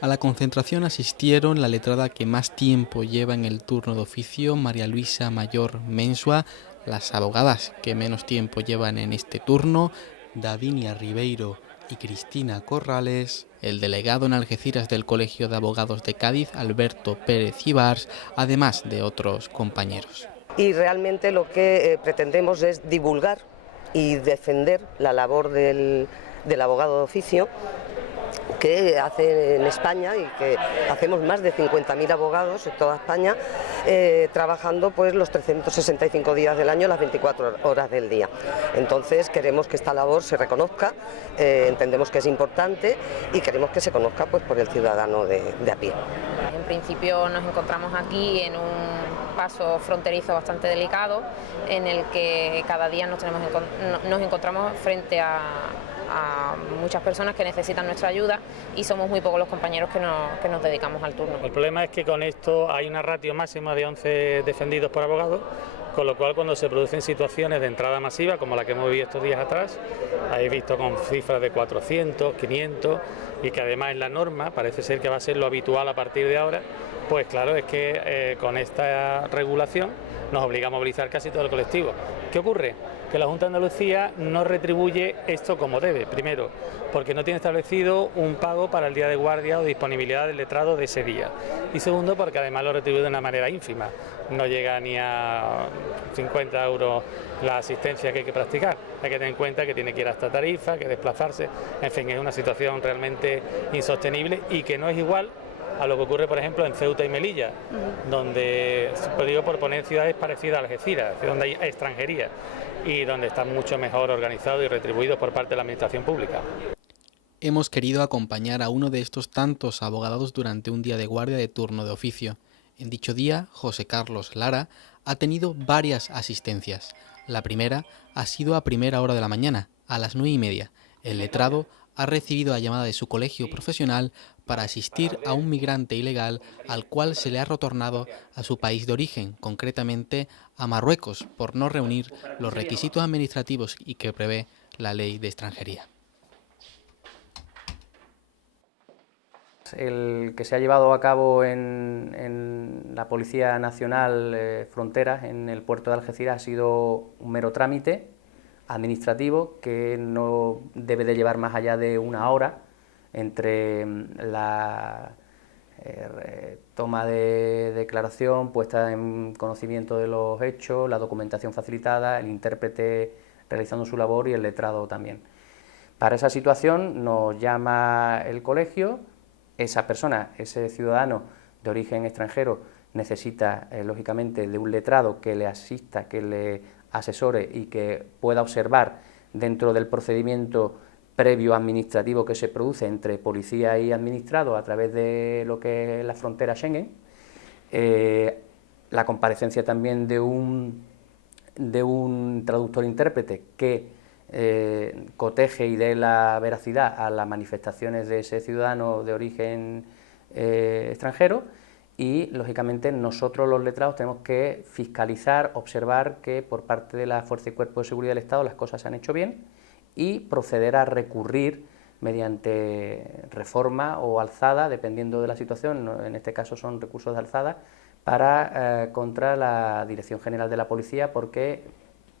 A la concentración asistieron la letrada que más tiempo lleva en el turno de oficio, María Luisa Mayor Mensua, las abogadas que menos tiempo llevan en este turno, Davinia Ribeiro y Cristina Corrales, el delegado en Algeciras del Colegio de Abogados de Cádiz, Alberto Pérez Ibars, además de otros compañeros. Y realmente lo que pretendemos es divulgar y defender la labor del abogado de oficio, que hace en España y que hacemos más de 50.000 abogados en toda España trabajando pues los 365 días del año, las 24 horas del día. Entonces queremos que esta labor se reconozca, entendemos que es importante y queremos que se conozca pues por el ciudadano de a pie. En principio nos encontramos aquí en un paso fronterizo bastante delicado en el que cada día nos encontramos frente a muchas personas que necesitan nuestra ayuda y somos muy pocos los compañeros que nos dedicamos al turno. El problema es que con esto hay una ratio máxima de 11 defendidos por abogados, con lo cual cuando se producen situaciones de entrada masiva como la que hemos vivido estos días atrás, habéis visto con cifras de 400, 500 y que además en la norma parece ser que va a ser lo habitual a partir de ahora, pues claro, es que con esta regulación nos obliga a movilizar casi todo el colectivo. ¿Qué ocurre? Que la Junta de Andalucía no retribuye esto como debe. Primero, porque no tiene establecido un pago para el día de guardia o disponibilidad del letrado de ese día. Y segundo, porque además lo retribuye de una manera ínfima. No llega ni a 50 euros la asistencia que hay que practicar. Hay que tener en cuenta que tiene que ir hasta Tarifa, que desplazarse. En fin, es una situación realmente insostenible y que no es igual a lo que ocurre, por ejemplo, en Ceuta y Melilla, donde, digo, por poner ciudades parecidas a Algeciras, donde hay extranjería y donde están mucho mejor organizados y retribuidos por parte de la administración pública. Hemos querido acompañar a uno de estos tantos abogados durante un día de guardia de turno de oficio. En dicho día, José Carlos Lara ha tenido varias asistencias. La primera ha sido a primera hora de la mañana, a las 9:30. El letrado ha recibido la llamada de su colegio profesional para asistir a un migrante ilegal al cual se le ha retornado a su país de origen, concretamente a Marruecos, por no reunir los requisitos administrativos y que prevé la ley de extranjería. El que se ha llevado a cabo en la Policía Nacional Fronteras, en el puerto de Algeciras, ha sido un mero trámite administrativo que no debe de llevar más allá de una hora entre la toma de declaración, puesta en conocimiento de los hechos, la documentación facilitada, el intérprete realizando su labor y el letrado también. Para esa situación nos llama el colegio, esa persona, ese ciudadano de origen extranjero necesita lógicamente de un letrado que le asista, que le asesore y que pueda observar dentro del procedimiento previo administrativo que se produce entre policía y administrado a través de lo que es la frontera Schengen, la comparecencia también de un traductor-intérprete que coteje y dé la veracidad a las manifestaciones de ese ciudadano de origen extranjero. Y, lógicamente, nosotros los letrados tenemos que fiscalizar, observar que por parte de la Fuerza y Cuerpo de Seguridad del Estado las cosas se han hecho bien y proceder a recurrir mediante reforma o alzada, dependiendo de la situación, en este caso son recursos de alzada, contra la Dirección General de la Policía, porque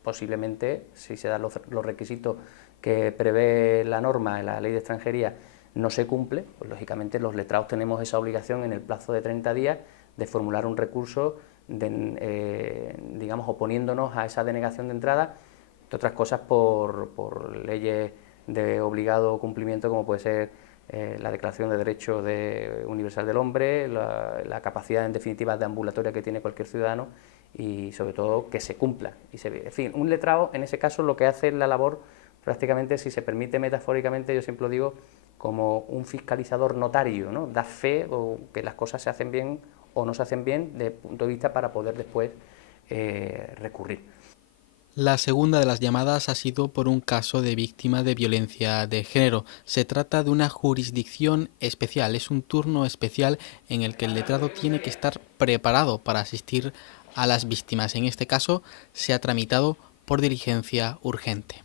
posiblemente, si se dan los requisitos que prevé la norma en la Ley de Extranjería, no se cumple, pues lógicamente los letrados tenemos esa obligación en el plazo de 30 días de formular un recurso, digamos, oponiéndonos a esa denegación de entrada, de otras cosas por leyes de obligado cumplimiento, como puede ser la Declaración de Derechos Universal del Hombre, la capacidad en definitiva de ambulatoria que tiene cualquier ciudadano y sobre todo que se cumpla. En fin, un letrado en ese caso lo que hace es la labor prácticamente, si se permite metafóricamente, yo siempre lo digo, como un fiscalizador notario, ¿no? Da fe o que las cosas se hacen bien o no se hacen bien desde el punto de vista para poder después recurrir. La segunda de las llamadas ha sido por un caso de víctima de violencia de género. Se trata de una jurisdicción especial, es un turno especial en el que el letrado tiene que estar preparado para asistir a las víctimas. En este caso se ha tramitado por diligencia urgente.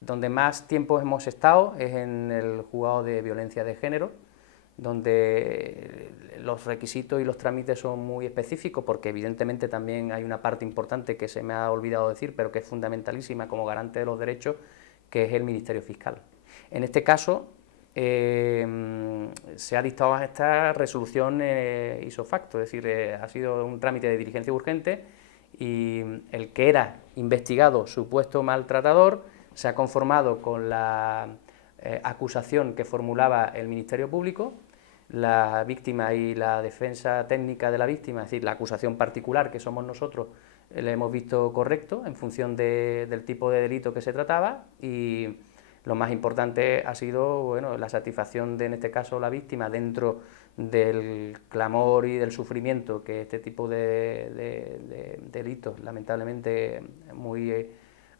Donde más tiempo hemos estado es en el juzgado de violencia de género, donde los requisitos y los trámites son muy específicos, porque evidentemente también hay una parte importante que se me ha olvidado decir, pero que es fundamentalísima como garante de los derechos, que es el Ministerio Fiscal. En este caso se ha dictado esta resolución ipso facto, es decir, ha sido un trámite de diligencia urgente y el que era investigado supuesto maltratador se ha conformado con la acusación que formulaba el Ministerio Público, la víctima y la defensa técnica de la víctima, es decir, la acusación particular que somos nosotros, le hemos visto correcto en función del tipo de delito que se trataba, y lo más importante ha sido, bueno, la satisfacción de, en este caso, la víctima dentro del clamor y del sufrimiento que este tipo de delitos, lamentablemente muy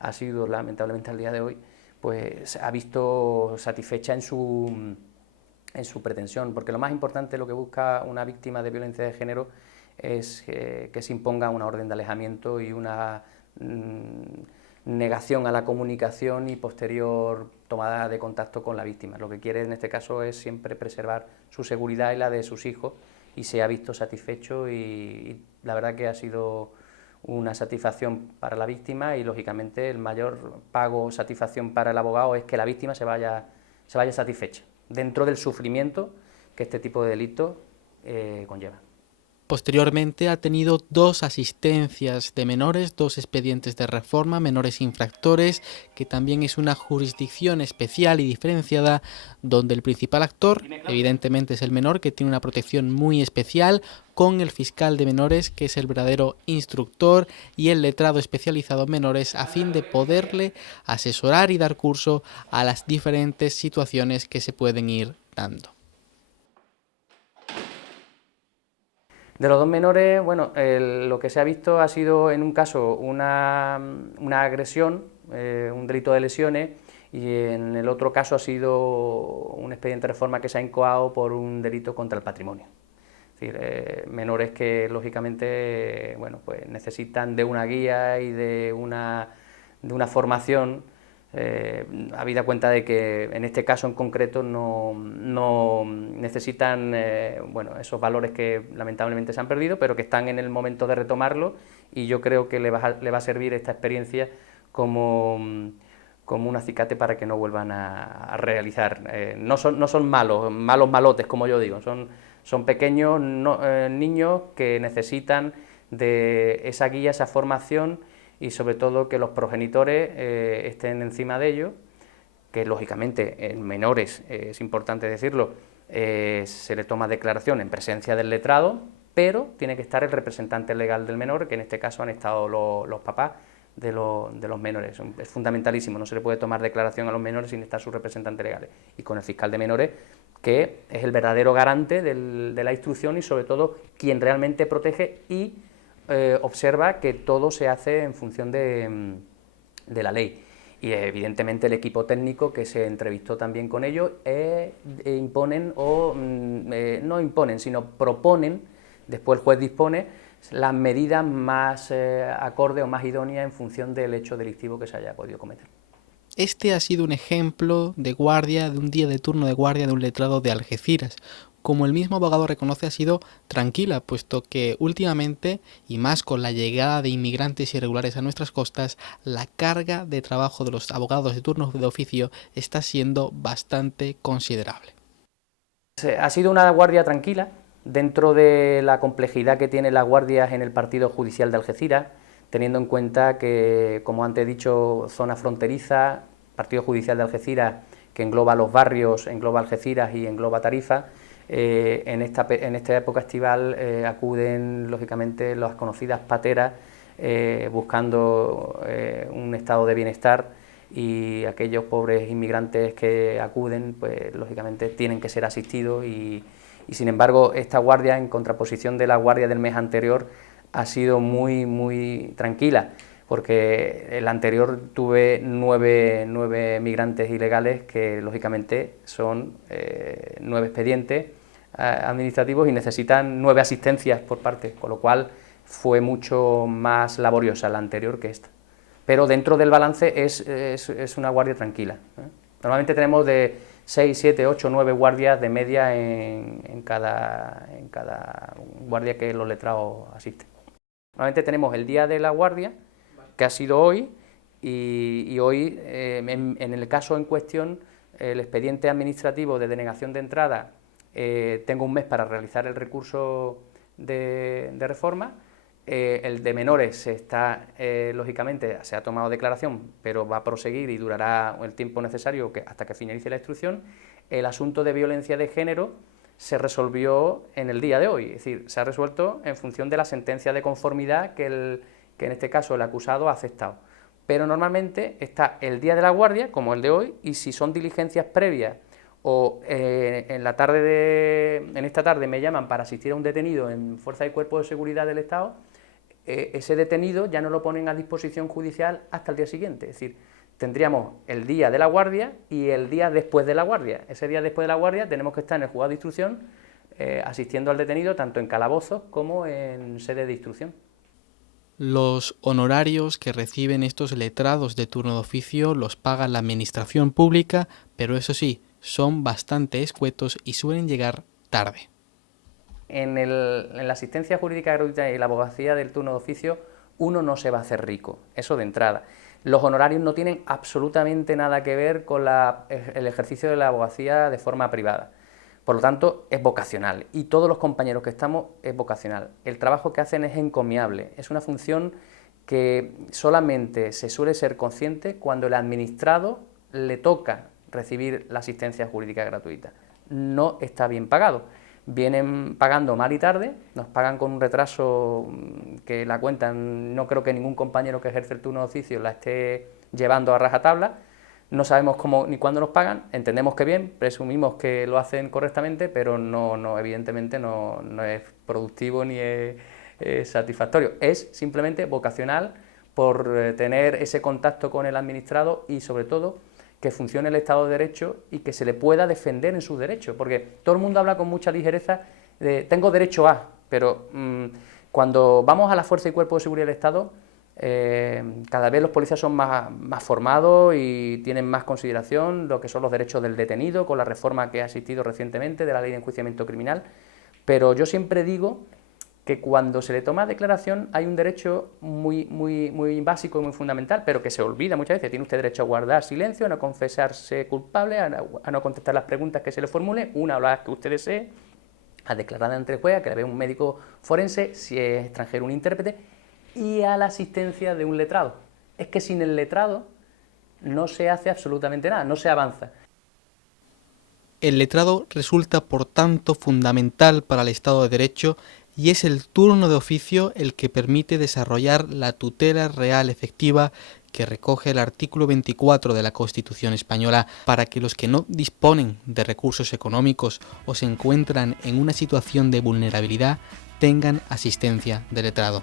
asiduos, lamentablemente al día de hoy, pues ha visto satisfecha en su pretensión, porque lo más importante, lo que busca una víctima de violencia de género es que se imponga una orden de alejamiento y una negación a la comunicación y posterior tomada de contacto con la víctima. Lo que quiere en este caso es siempre preservar su seguridad y la de sus hijos, y se ha visto satisfecho, y la verdad que ha sido una satisfacción para la víctima, y lógicamente el mayor pago o satisfacción para el abogado es que la víctima se vaya satisfecha dentro del sufrimiento que este tipo de delitos conlleva. Posteriormente ha tenido 2 asistencias de menores, 2 expedientes de reforma, menores infractores, que también es una jurisdicción especial y diferenciada, donde el principal actor evidentemente es el menor, que tiene una protección muy especial, con el fiscal de menores, que es el verdadero instructor, y el letrado especializado en menores, a fin de poderle asesorar y dar curso a las diferentes situaciones que se pueden ir dando. De los 2 menores, bueno, lo que se ha visto ha sido en un caso una agresión, un delito de lesiones, y en el otro caso ha sido un expediente de reforma que se ha incoado por un delito contra el patrimonio. Es decir, menores que lógicamente, bueno, pues necesitan de una guía y de una formación, habida cuenta de que en este caso en concreto no necesitan bueno, esos valores que lamentablemente se han perdido, pero que están en el momento de retomarlo, y yo creo que le va a servir esta experiencia como un acicate para que no vuelvan a realizar. No son malotes, como yo digo, son pequeños niños que necesitan de esa guía, esa formación, y sobre todo que los progenitores estén encima de ello, que lógicamente en menores, es importante decirlo, se le toma declaración en presencia del letrado, pero tiene que estar el representante legal del menor, que en este caso han estado los papás de los menores. Es fundamentalísimo, no se le puede tomar declaración a los menores sin estar sus representantes legales, y con el fiscal de menores, que es el verdadero garante de la instrucción y sobre todo quien realmente protege y observa que todo se hace en función de la ley. Y evidentemente el equipo técnico que se entrevistó también con ellos imponen, o no imponen, sino proponen, después el juez dispone las medidas más acordes o más idóneas en función del hecho delictivo que se haya podido cometer. Este ha sido un ejemplo de guardia, de un día de turno de guardia de un letrado de Algeciras. Como el mismo abogado reconoce, ha sido tranquila, puesto que últimamente, y más con la llegada de inmigrantes irregulares a nuestras costas, la carga de trabajo de los abogados de turno de oficio está siendo bastante considerable. Ha sido una guardia tranquila, dentro de la complejidad que tienen las guardias en el partido judicial de Algeciras, teniendo en cuenta que, como antes he dicho, zona fronteriza, partido judicial de Algeciras, que engloba los barrios, engloba Algeciras y engloba Tarifa. En esta época estival acuden lógicamente las conocidas pateras buscando un estado de bienestar, y aquellos pobres inmigrantes que acuden pues lógicamente tienen que ser asistidos, y sin embargo esta guardia, en contraposición de la guardia del mes anterior, ha sido muy tranquila, porque el anterior tuve 9 migrantes ilegales que lógicamente son 9 expedientes administrativos y necesitan 9 asistencias por parte, con lo cual fue mucho más laboriosa la anterior que esta. Pero dentro del balance es una guardia tranquila. Normalmente tenemos de 6, 7, 8, 9 guardias de media en cada guardia que los letrados asisten. Normalmente tenemos el día de la guardia, que ha sido hoy, y hoy, en el caso en cuestión, el expediente administrativo de denegación de entrada, tengo un mes para realizar el recurso de reforma, El de menores lógicamente, se ha tomado declaración, pero va a proseguir y durará el tiempo necesario hasta que finalice la instrucción. El asunto de violencia de género se resolvió en el día de hoy, es decir, se ha resuelto en función de la sentencia de conformidad que en este caso el acusado ha aceptado. Pero normalmente está el día de la guardia, como el de hoy, y si son diligencias previas o en esta tarde me llaman para asistir a un detenido en Fuerza y Cuerpo de Seguridad del Estado, ese detenido ya no lo ponen a disposición judicial hasta el día siguiente, es decir, tendríamos el día de la guardia y el día después de la guardia. Ese día después de la guardia tenemos que estar en el juzgado de instrucción asistiendo al detenido tanto en calabozos como en sede de instrucción. Los honorarios que reciben estos letrados de turno de oficio los paga la administración pública, pero eso sí, son bastante escuetos y suelen llegar tarde. En la asistencia jurídica gratuita y la abogacía del turno de oficio, uno no se va a hacer rico, eso de entrada. Los honorarios no tienen absolutamente nada que ver con el ejercicio de la abogacía de forma privada. Por lo tanto, es vocacional y todos los compañeros que estamos es vocacional. El trabajo que hacen es encomiable, es una función que solamente se suele ser consciente cuando el administrado le toca recibir la asistencia jurídica gratuita. No está bien pagado. Vienen pagando mal y tarde, nos pagan con un retraso que la cuenta, no creo que ningún compañero que ejerce el turno de oficio la esté llevando a rajatabla, no sabemos cómo ni cuándo nos pagan, entendemos que bien, presumimos que lo hacen correctamente, pero no evidentemente no es productivo ni es satisfactorio, es simplemente vocacional por tener ese contacto con el administrado y sobre todo que funcione el Estado de Derecho y que se le pueda defender en sus derechos, porque todo el mundo habla con mucha ligereza de tengo derecho a, pero cuando vamos a la Fuerza y Cuerpo de Seguridad del Estado, cada vez los policías son más formados y tienen más consideración lo que son los derechos del detenido, con la reforma que ha existido recientemente de la Ley de Enjuiciamiento Criminal, pero yo siempre digo que cuando se le toma declaración hay un derecho muy básico y muy fundamental, pero que se olvida muchas veces. Tiene usted derecho a guardar silencio, a no confesarse culpable, a no contestar las preguntas que se le formule, una o las que usted desee, a declarar ante el juez, a que le vea un médico forense, si es extranjero un intérprete, y a la asistencia de un letrado. Es que sin el letrado no se hace absolutamente nada, no se avanza. El letrado resulta, por tanto, fundamental para el Estado de Derecho y es el turno de oficio el que permite desarrollar la tutela real efectiva que recoge el artículo 24 de la Constitución española para que los que no disponen de recursos económicos o se encuentran en una situación de vulnerabilidad tengan asistencia de letrado.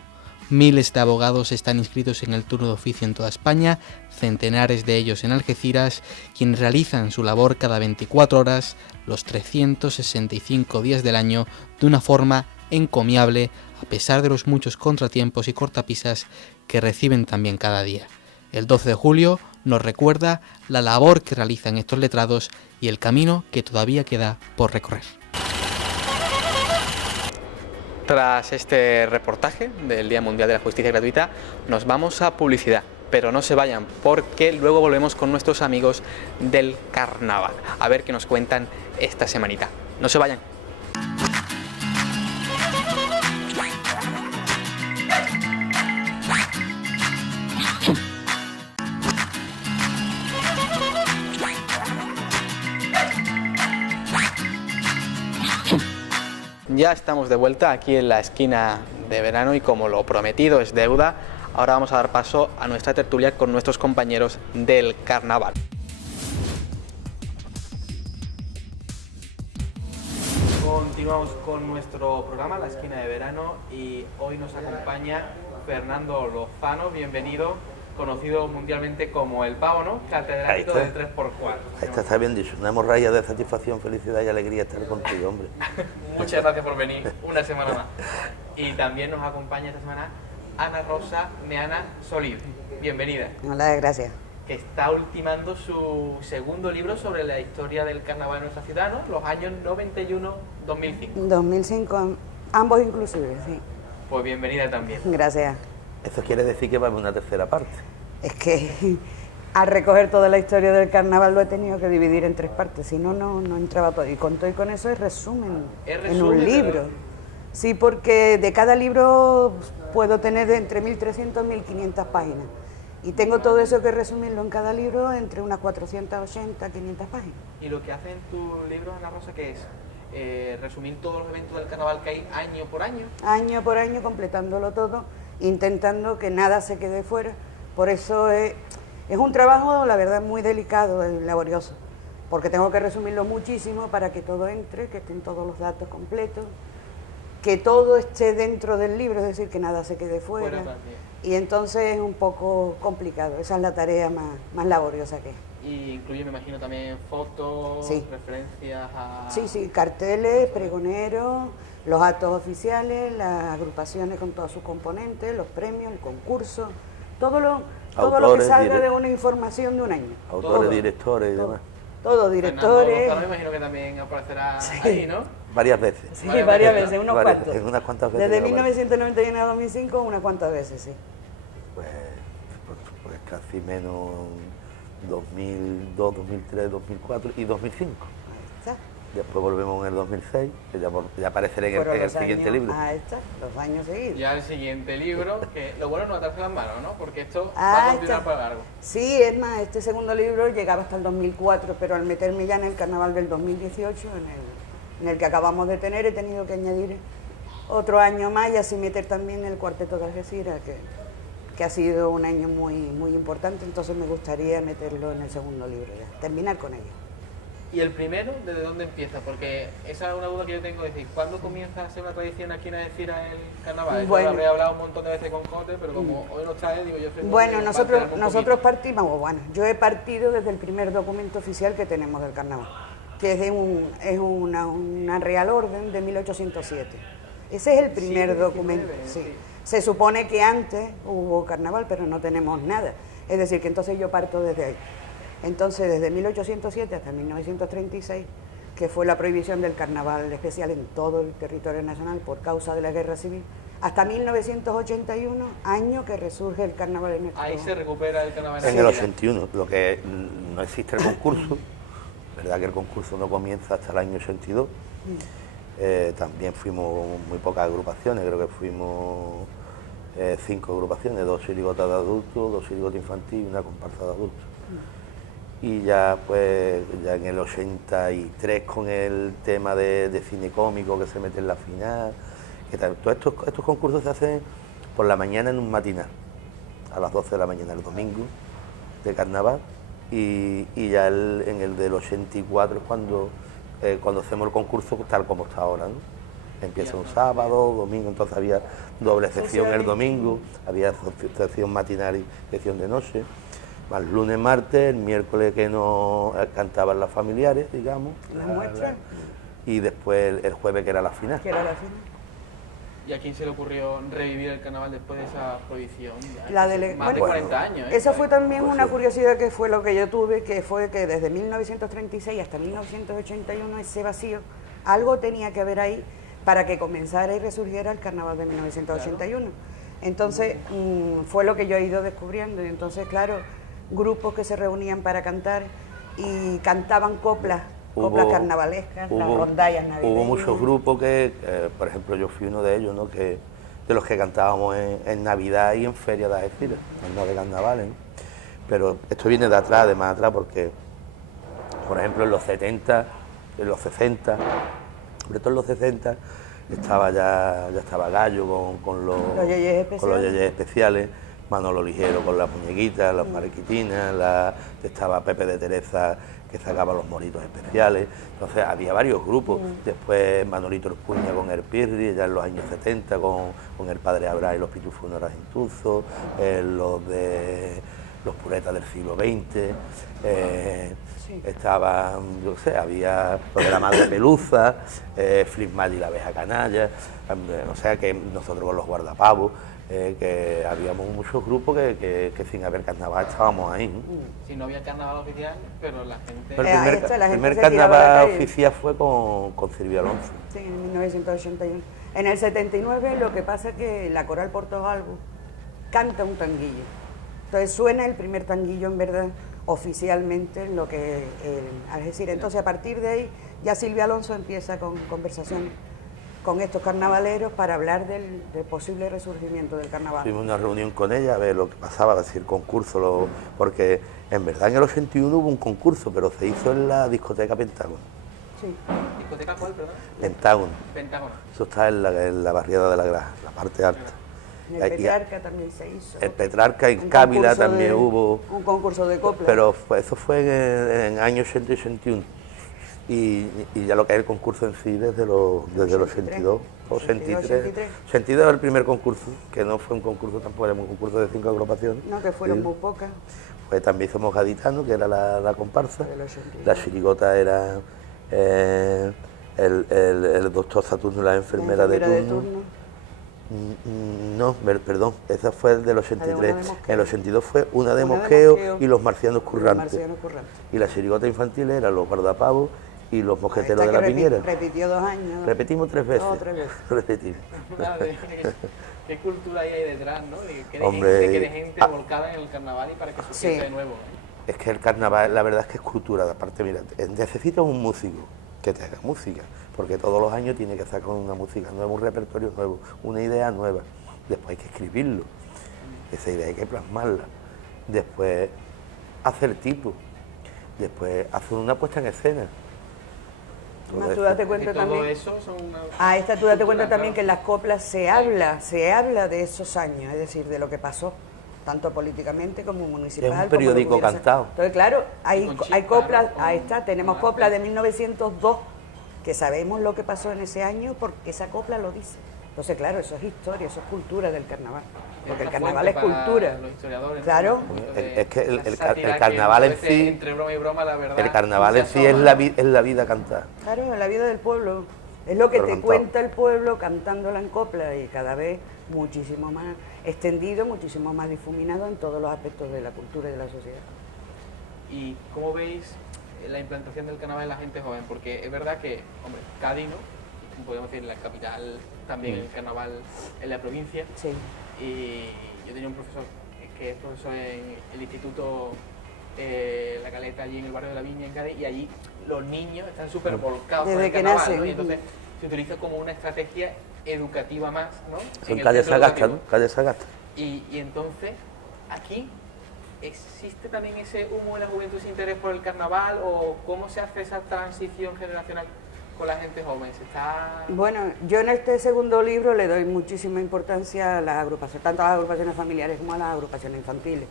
Miles de abogados están inscritos en el turno de oficio en toda España, centenares de ellos en Algeciras, quienes realizan su labor cada 24 horas, los 365 días del año, de una forma encomiable, a pesar de los muchos contratiempos y cortapisas que reciben también cada día. El 12 de julio nos recuerda la labor que realizan estos letrados y el camino que todavía queda por recorrer. Tras este reportaje del Día Mundial de la Justicia Gratuita, nos vamos a publicidad, pero no se vayan porque luego volvemos con nuestros amigos del Carnaval, a ver qué nos cuentan esta semanita. No se vayan. Ya estamos de vuelta aquí en la esquina de verano y como lo prometido es deuda, ahora vamos a dar paso a nuestra tertulia con nuestros compañeros del Carnaval. Continuamos con nuestro programa, la esquina de verano, y hoy nos acompaña Fernando Lozano, bienvenido, conocido mundialmente como el Pavo, ¿no? Catedrático del 3x4. Ahí está bien dicho, una hemorragia de satisfacción, felicidad y alegría estar contigo, hombre. Muchas gracias por venir una semana más. Y también nos acompaña esta semana Ana Rosa Meana Solid. Bienvenida. Hola, gracias. Que está ultimando su segundo libro sobre la historia del carnaval en nuestra ciudad, ¿no? Los años 91-2005. 2005, ambos inclusive, sí. Pues bienvenida también. Gracias. Eso quiere decir que va a haber una tercera parte. Es que al recoger toda la historia del carnaval lo he tenido que dividir en 3 partes, si no, no entraba todo. Y con todo y con eso es resumen en un libro. Sí, porque de cada libro puedo tener entre 1.300 y 1.500 páginas. Y tengo todo eso que resumirlo en cada libro entre unas 480, 500 páginas. ¿Y lo que hacen tus libros, Ana Rosa, qué es? ¿Resumir todos los eventos del carnaval que hay año por año? Año por año, completándolo todo, intentando que nada se quede fuera. Por eso es un trabajo, la verdad, muy delicado y laborioso, porque tengo que resumirlo muchísimo para que todo entre, que estén todos los datos completos, que todo esté dentro del libro, es decir, que nada se quede fuera. Y entonces es un poco complicado, esa es la tarea más laboriosa que es. Y incluye, me imagino, también fotos, sí, referencias a... Sí, sí, carteles, pregoneros, los actos oficiales, las agrupaciones con todos sus componentes, los premios, el concurso, todo lo que salga de una información de un año. Autores, todo, directores y todo, demás. Todo, directores. Fernando, me imagino que también aparecerá ahí, ¿no? Varias veces. Sí, varias veces, unos cuantos. Unas cuantas veces. Desde 1991 a 2005, unas cuantas veces, sí. Pues casi menos 2002, 2003, 2004 y 2005. Ahí está. Después volvemos en el 2006, que ya aparecerá en el siguiente libro. Ahí está, los años seguidos. Ya el siguiente libro, que lo bueno es no atarse las manos, ¿no? Porque esto va a continuar para largo. Sí, es más, este segundo libro llegaba hasta el 2004, pero al meterme ya en el carnaval del 2018, en el que acabamos de tener, he tenido que añadir otro año más y así meter también el Cuarteto de Algeciras, que ha sido un año muy, muy importante, entonces me gustaría meterlo en el segundo libro, ya, terminar con ello. ¿Y el primero, desde dónde empieza? Porque esa es una duda que yo tengo, es decir, ¿cuándo comienza a ser una tradición aquí en Algeciras el carnaval? Bueno, eso lo habré hablado un montón de veces con Cote, pero como hoy no está él, digo yo... Bueno, nosotros partimos, bueno, yo he partido desde el primer documento oficial que tenemos del carnaval, que es una Real Orden de 1807. Ese es el primer documento, sí. Se supone que antes hubo carnaval, pero no tenemos nada. Es decir, que entonces yo parto desde ahí. Entonces, desde 1807 hasta 1936, que fue la prohibición del carnaval especial en todo el territorio nacional por causa de la guerra civil, hasta 1981, año que resurge el carnaval en nuestro... Ahí se recupera el carnaval en el 81, lo que no existe el concurso, verdad que el concurso no comienza hasta el año 82. También fuimos muy pocas agrupaciones, creo que fuimos 5 agrupaciones, 2 chirigotas de adultos, 2 chirigotas infantiles y una comparsa de adultos. Y ya pues ya en el 83 con el tema de cine cómico que se mete en la final, que tal, todos estos concursos se hacen por la mañana en un matinal, a las 12 de la mañana el domingo de carnaval, y ya en el del 84 es cuando hacemos el concurso tal como está ahora, ¿no? Empieza un sábado, domingo, entonces había doble sección el domingo, había sección matinal y sección de noche, más lunes, martes, el miércoles que nos cantaban las familiares, digamos, las muestras, y después el jueves que era la final. ¿Y a quién se le ocurrió revivir el carnaval después de esa prohibición? Más de 40 años. Esa fue también una curiosidad que fue lo que yo tuve, que fue que desde 1936 hasta 1981 ese vacío, algo tenía que haber ahí para que comenzara y resurgiera el carnaval de 1981. Entonces fue lo que yo he ido descubriendo, y entonces claro, grupos que se reunían para cantar y cantaban coplas carnavalescas, las rondallas navideñas. Hubo muchos grupos que, por ejemplo, yo fui uno de ellos, ¿no? de los que cantábamos en Navidad y en Feria de Algeciras, no de carnavales, ¿no? Pero esto viene de atrás, de más atrás, porque, por ejemplo, en los 70, en los 60, sobre todo en los 60, ya estaba Gallo con los yeyes especiales, Manolo Ligero con las muñequitas, las mariquitinas, estaba Pepe de Teresa que sacaba los moritos especiales, entonces había varios grupos, después Manolito Espuña con el Pirri, ya en los años 70 con el Padre Abra y los Pitufuneras Intuzos, los puretas del siglo XX, estaban, yo sé, había los de la Madre Peluza, Flismad y la Abeja Canalla, o sea que nosotros con los Guardapavos, que habíamos muchos grupos que sin haber carnaval estábamos ahí, ¿no? Si no había carnaval oficial, pero la gente... Pero el primer carnaval oficial fue con Silvio Alonso. Sí, en 1981. En el 79 lo que pasa es que la Coral Portogalbo canta un tanguillo. Entonces suena el primer tanguillo en verdad, oficialmente, en lo que es Algeciras. Entonces a partir de ahí ya Silvio Alonso empieza con conversaciones con estos carnavaleros para hablar del posible resurgimiento del carnaval. Tuvimos una reunión con ella a ver lo que pasaba, es decir, concurso, porque en verdad en el 81 hubo un concurso, pero se hizo en la discoteca Pentágono. Sí. ¿Discoteca cuál, perdón? Pentágono. Pentágono. Eso está en la barriada de la Graja, la parte alta. En el Petrarca también se hizo. El Petrarca, en Cávila también hubo... Un concurso de copla. Pero eso fue en año 80 y 81. Y ya lo que es el concurso en sí desde los 82, 83. 82 es el primer concurso, que no fue un concurso tampoco, era un concurso de 5 agrupaciones. No, que fueron muy pocas. Pues también somos gaditanos, que era la comparsa. La chirigota era el doctor Saturno, la enfermera de turno. No, perdón, esa fue el del 83. En el 82 fue una de mosqueo y los marcianos currantes. Y la chirigota infantil era los guardapavos y los mosqueteros de la Piñera. Repitió 2 años. Repetimos 3 veces. 3 veces. Repetimos. ¿Qué cultura hay ahí detrás, no? Hombre, ¿Qué de gente volcada en el carnaval y para que surgiese de nuevo? Es que el carnaval, la verdad es que es cultura. Aparte, mira, necesitas un músico que te haga música, porque todos los años tiene que sacar una música nueva, un repertorio nuevo, una idea nueva. Después hay que escribirlo, esa idea hay que plasmarla. Después hacer tipo, después hacer una puesta en escena. Más tú date cuenta también. Esta tú date cuenta también que en las coplas se habla de esos años, es decir, de lo que pasó, tanto políticamente como municipal. Es un periódico cantado. Entonces, claro, hay coplas, tenemos coplas de 1902, que sabemos lo que pasó en ese año porque esa copla lo dice. Entonces, claro, eso es historia, eso es cultura del carnaval. Porque el carnaval es cultura. Claro. Es que el carnaval en sí, entre broma y broma, la verdad, el carnaval en sí es la vida cantada. Claro, es la vida del pueblo. Es lo que te cuenta el pueblo cantándola en copla y cada vez muchísimo más extendido, muchísimo más difuminado en todos los aspectos de la cultura y de la sociedad. ¿Y cómo veis la implantación del carnaval en la gente joven? Porque es verdad que, hombre, Cádiz, ¿no? Podemos decir, la capital, también el carnaval en la provincia. Sí. Y yo tenía un profesor que es profesor en el instituto La Caleta, allí en el barrio de la Viña, en Cádiz, y allí los niños están súper volcados con el carnaval, ¿no? Y entonces se utiliza como una estrategia educativa más, ¿no? Son calles Sagasta, ¿no? Calles Sagasta. Y entonces, aquí, ¿existe también ese humo en la juventud, ese interés por el carnaval? ¿O cómo se hace esa transición generacional con la gente joven? Bueno, yo en este segundo libro le doy muchísima importancia a las agrupaciones, tanto a las agrupaciones familiares como a las agrupaciones infantiles.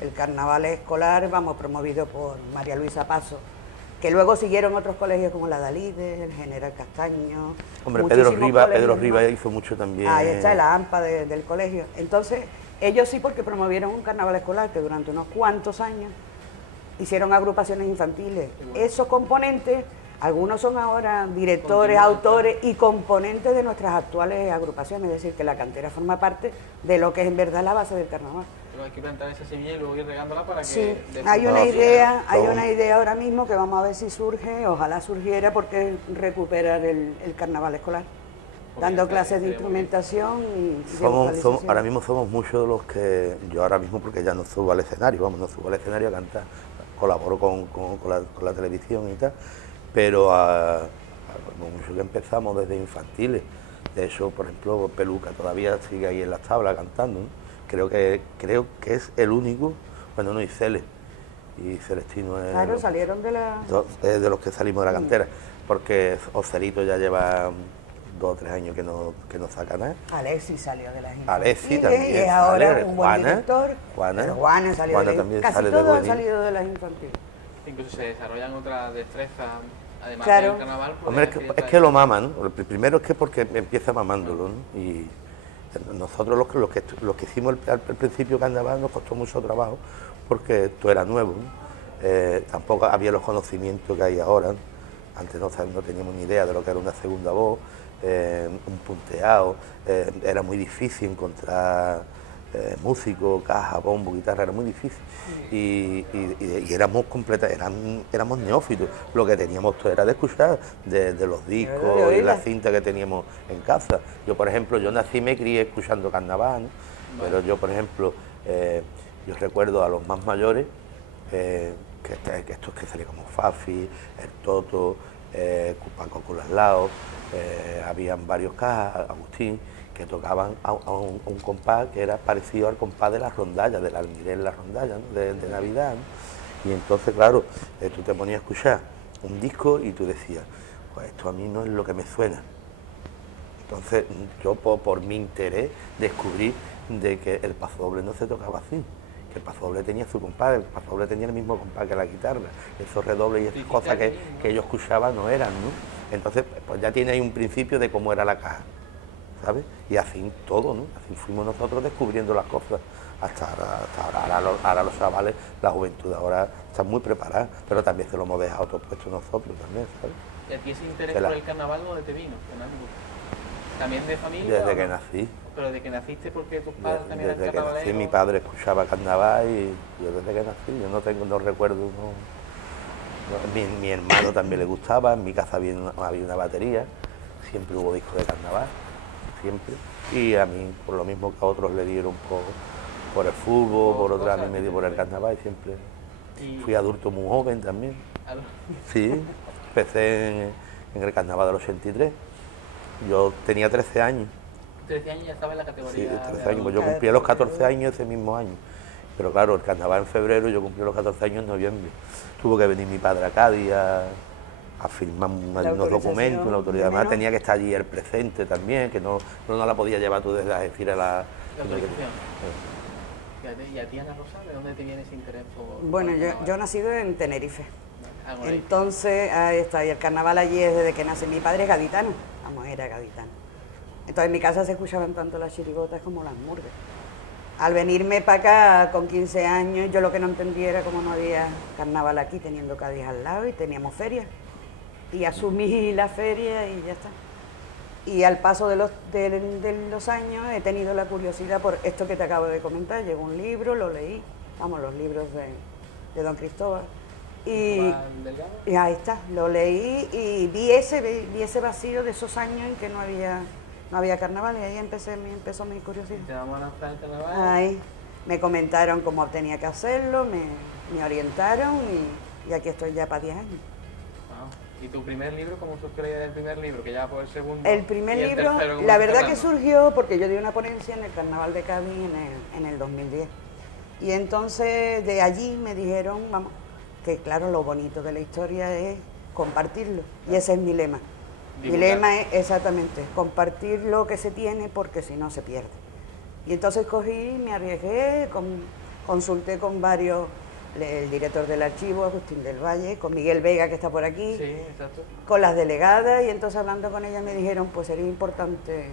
El carnaval escolar, promovido por María Luisa Paso, que luego siguieron otros colegios como la Dalide, el General Castaño. Hombre, Pedro Riva hizo mucho también. Ahí está la AMPA del colegio. Entonces, ellos sí, porque promovieron un carnaval escolar que durante unos cuantos años hicieron agrupaciones infantiles. Esos componentes, algunos son ahora directores, autores y componentes de nuestras actuales agrupaciones, es decir, que la cantera forma parte de lo que es en verdad la base del carnaval. Pero hay que plantar esa semilla y luego ir regándola para que... Sí, hay una idea ahora mismo que vamos a ver si surge, ojalá surgiera, porque recuperar el carnaval escolar, dando clases de instrumentación y ahora mismo somos muchos de los que, yo ahora mismo porque ya no subo al escenario, no subo al escenario a cantar, colaboro con la televisión y tal, pero muchos que empezamos desde infantiles. De hecho, por ejemplo, Peluca todavía sigue ahí en las tablas cantando, ¿no? Creo que es el único, bueno, no, y Cele, y Celestino es... Claro, salieron de la... de los que salimos de la cantera, porque Ocelito ya lleva 2 o 3 años que no saca nada. Alexis salió de las infantiles. Alexis también. Es ahora un buen director. Juana salió de también casi sale todos de han salido de las infantiles. Incluso se desarrollan otras destrezas, además del carnaval. Hombre, es que lo maman, ¿no? Primero es que porque empieza mamándolo, ¿no? Y nosotros los que hicimos al principio carnaval nos costó mucho trabajo porque esto era nuevo, ¿no? Tampoco había los conocimientos que hay ahora, ¿no? Antes no teníamos ni idea de lo que era una segunda voz, un punteado, era muy difícil encontrar músico, caja, bombo, guitarra, era muy difícil y éramos éramos neófitos, lo que teníamos todo era de escuchar de los discos y la cinta que teníamos en casa. Yo, por ejemplo, yo nací y me crié escuchando carnaval, ¿no? Pero yo, por ejemplo, yo recuerdo a los más mayores, que estos que salían como Fafi, el Toto, Paco Culaslao, habían varios cajas, Agustín, que tocaban a un compás que era parecido al compás de las rondallas, del almiré en la rondalla, ¿no? de Navidad, ¿no? Y entonces, claro, tú te ponías a escuchar un disco y tú decías, pues esto a mí no es lo que me suena. Entonces yo por mi interés descubrí de que el pasodoble no se tocaba así, que el pasodoble tenía su compás, el pasodoble tenía el mismo compás que la guitarra, esos redobles y esas cosas que ellos escuchaban no eran, ¿no? Entonces pues ya tiene ahí un principio de cómo era la caja, ¿sabes? Y así todo, ¿no? Así fuimos nosotros descubriendo las cosas hasta ahora. Ahora los chavales, la juventud ahora están muy preparadas, pero también se lo hemos dejado todo puesto nosotros también, ¿sabes? ¿Y a ti ese interés por el carnaval dónde te vino, Fernando? ¿También de familia? Desde que nací. ¿Pero desde que naciste porque tus padres también eran Desde que carnavaleros? nací, mi padre escuchaba carnaval y yo desde que nací, yo no recuerdo, mi hermano también le gustaba, en mi casa había una batería, siempre hubo discos de carnaval, siempre, y a mí, por lo mismo que a otros le dieron por el fútbol, por otras a mí me dio por el carnaval, y siempre fui adulto muy joven también. Sí, empecé en el carnaval del 83, yo tenía 13 años. 13 años ya estaba en la categoría. Sí, 13 años, pues yo cumplí los 14 años ese mismo año. Pero claro, el carnaval en febrero, yo cumplí los 14 años en noviembre. Tuvo que venir mi padre a Cádiz a firmar unos documentos, una autoridad. Además tenía que estar allí el presente también, que no la podía llevar tú desde Algeciras a la autorización. ¿Y a ti, Ana Rosa, de dónde te viene ese interés por...? Bueno, yo he nacido en Tenerife. Entonces, ahí está, y el carnaval allí es desde que nace. Mi padre es gaditano, vamos, era gaditano. Entonces en mi casa se escuchaban tanto las chirigotas como las murgas. Al venirme para acá con 15 años, yo lo que no entendía era cómo no había carnaval aquí, teniendo Cádiz al lado y teníamos ferias. Y asumí la feria y ya está. Y al paso de los años he tenido la curiosidad por esto que te acabo de comentar. Llegó un libro, lo leí, vamos, los libros de don Cristóbal. Y ahí está, lo leí y vi ese vacío de esos años en que no había carnaval, y ahí empezó mi curiosidad. ¿Te vamos a lanzar el carnaval? Ahí me comentaron cómo tenía que hacerlo, me orientaron y aquí estoy ya para 10 años. ¿Y tu primer libro, cómo surgió la idea del primer libro, que ya por el segundo? El primer libro, la verdad que surgió porque yo di una ponencia en el Carnaval de Cádiz en el 2010. Y entonces de allí me dijeron, vamos, que claro, lo bonito de la historia es compartirlo. Y ese es mi lema. Mi lema es exactamente compartir lo que se tiene, porque si no se pierde. Y entonces cogí, me arriesgué, consulté con varios, el director del archivo, Agustín del Valle, con Miguel Vega, que está por aquí, sí, exacto, con las delegadas, y entonces hablando con ellas me dijeron, pues sería importante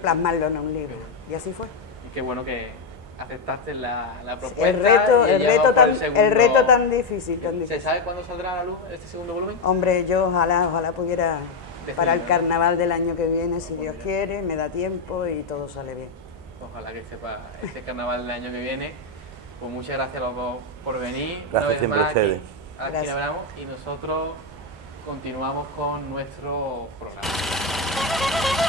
plasmarlo en un libro. Y así fue. Y qué bueno que aceptaste la propuesta. El reto tan difícil, ¿Se sabe cuándo saldrá a la luz este segundo volumen? Hombre, yo ojalá pudiera para el carnaval del año que viene, si Dios quiere, me da tiempo y todo sale bien. Ojalá que sepa este carnaval del año que viene. Pues muchas gracias a los dos por venir. Gracias siempre a ustedes. Aquí hablamos y nosotros continuamos con nuestro programa.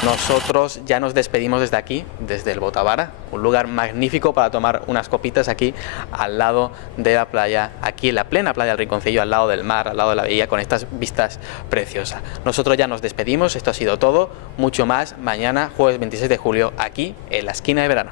Nosotros ya nos despedimos desde aquí, desde el Botavara, un lugar magnífico para tomar unas copitas aquí al lado de la playa, aquí en la plena playa del Rinconcillo, al lado del mar, al lado de la bahía, con estas vistas preciosas. Nosotros ya nos despedimos, esto ha sido todo, mucho más mañana, jueves 26 de julio, aquí en la esquina de verano.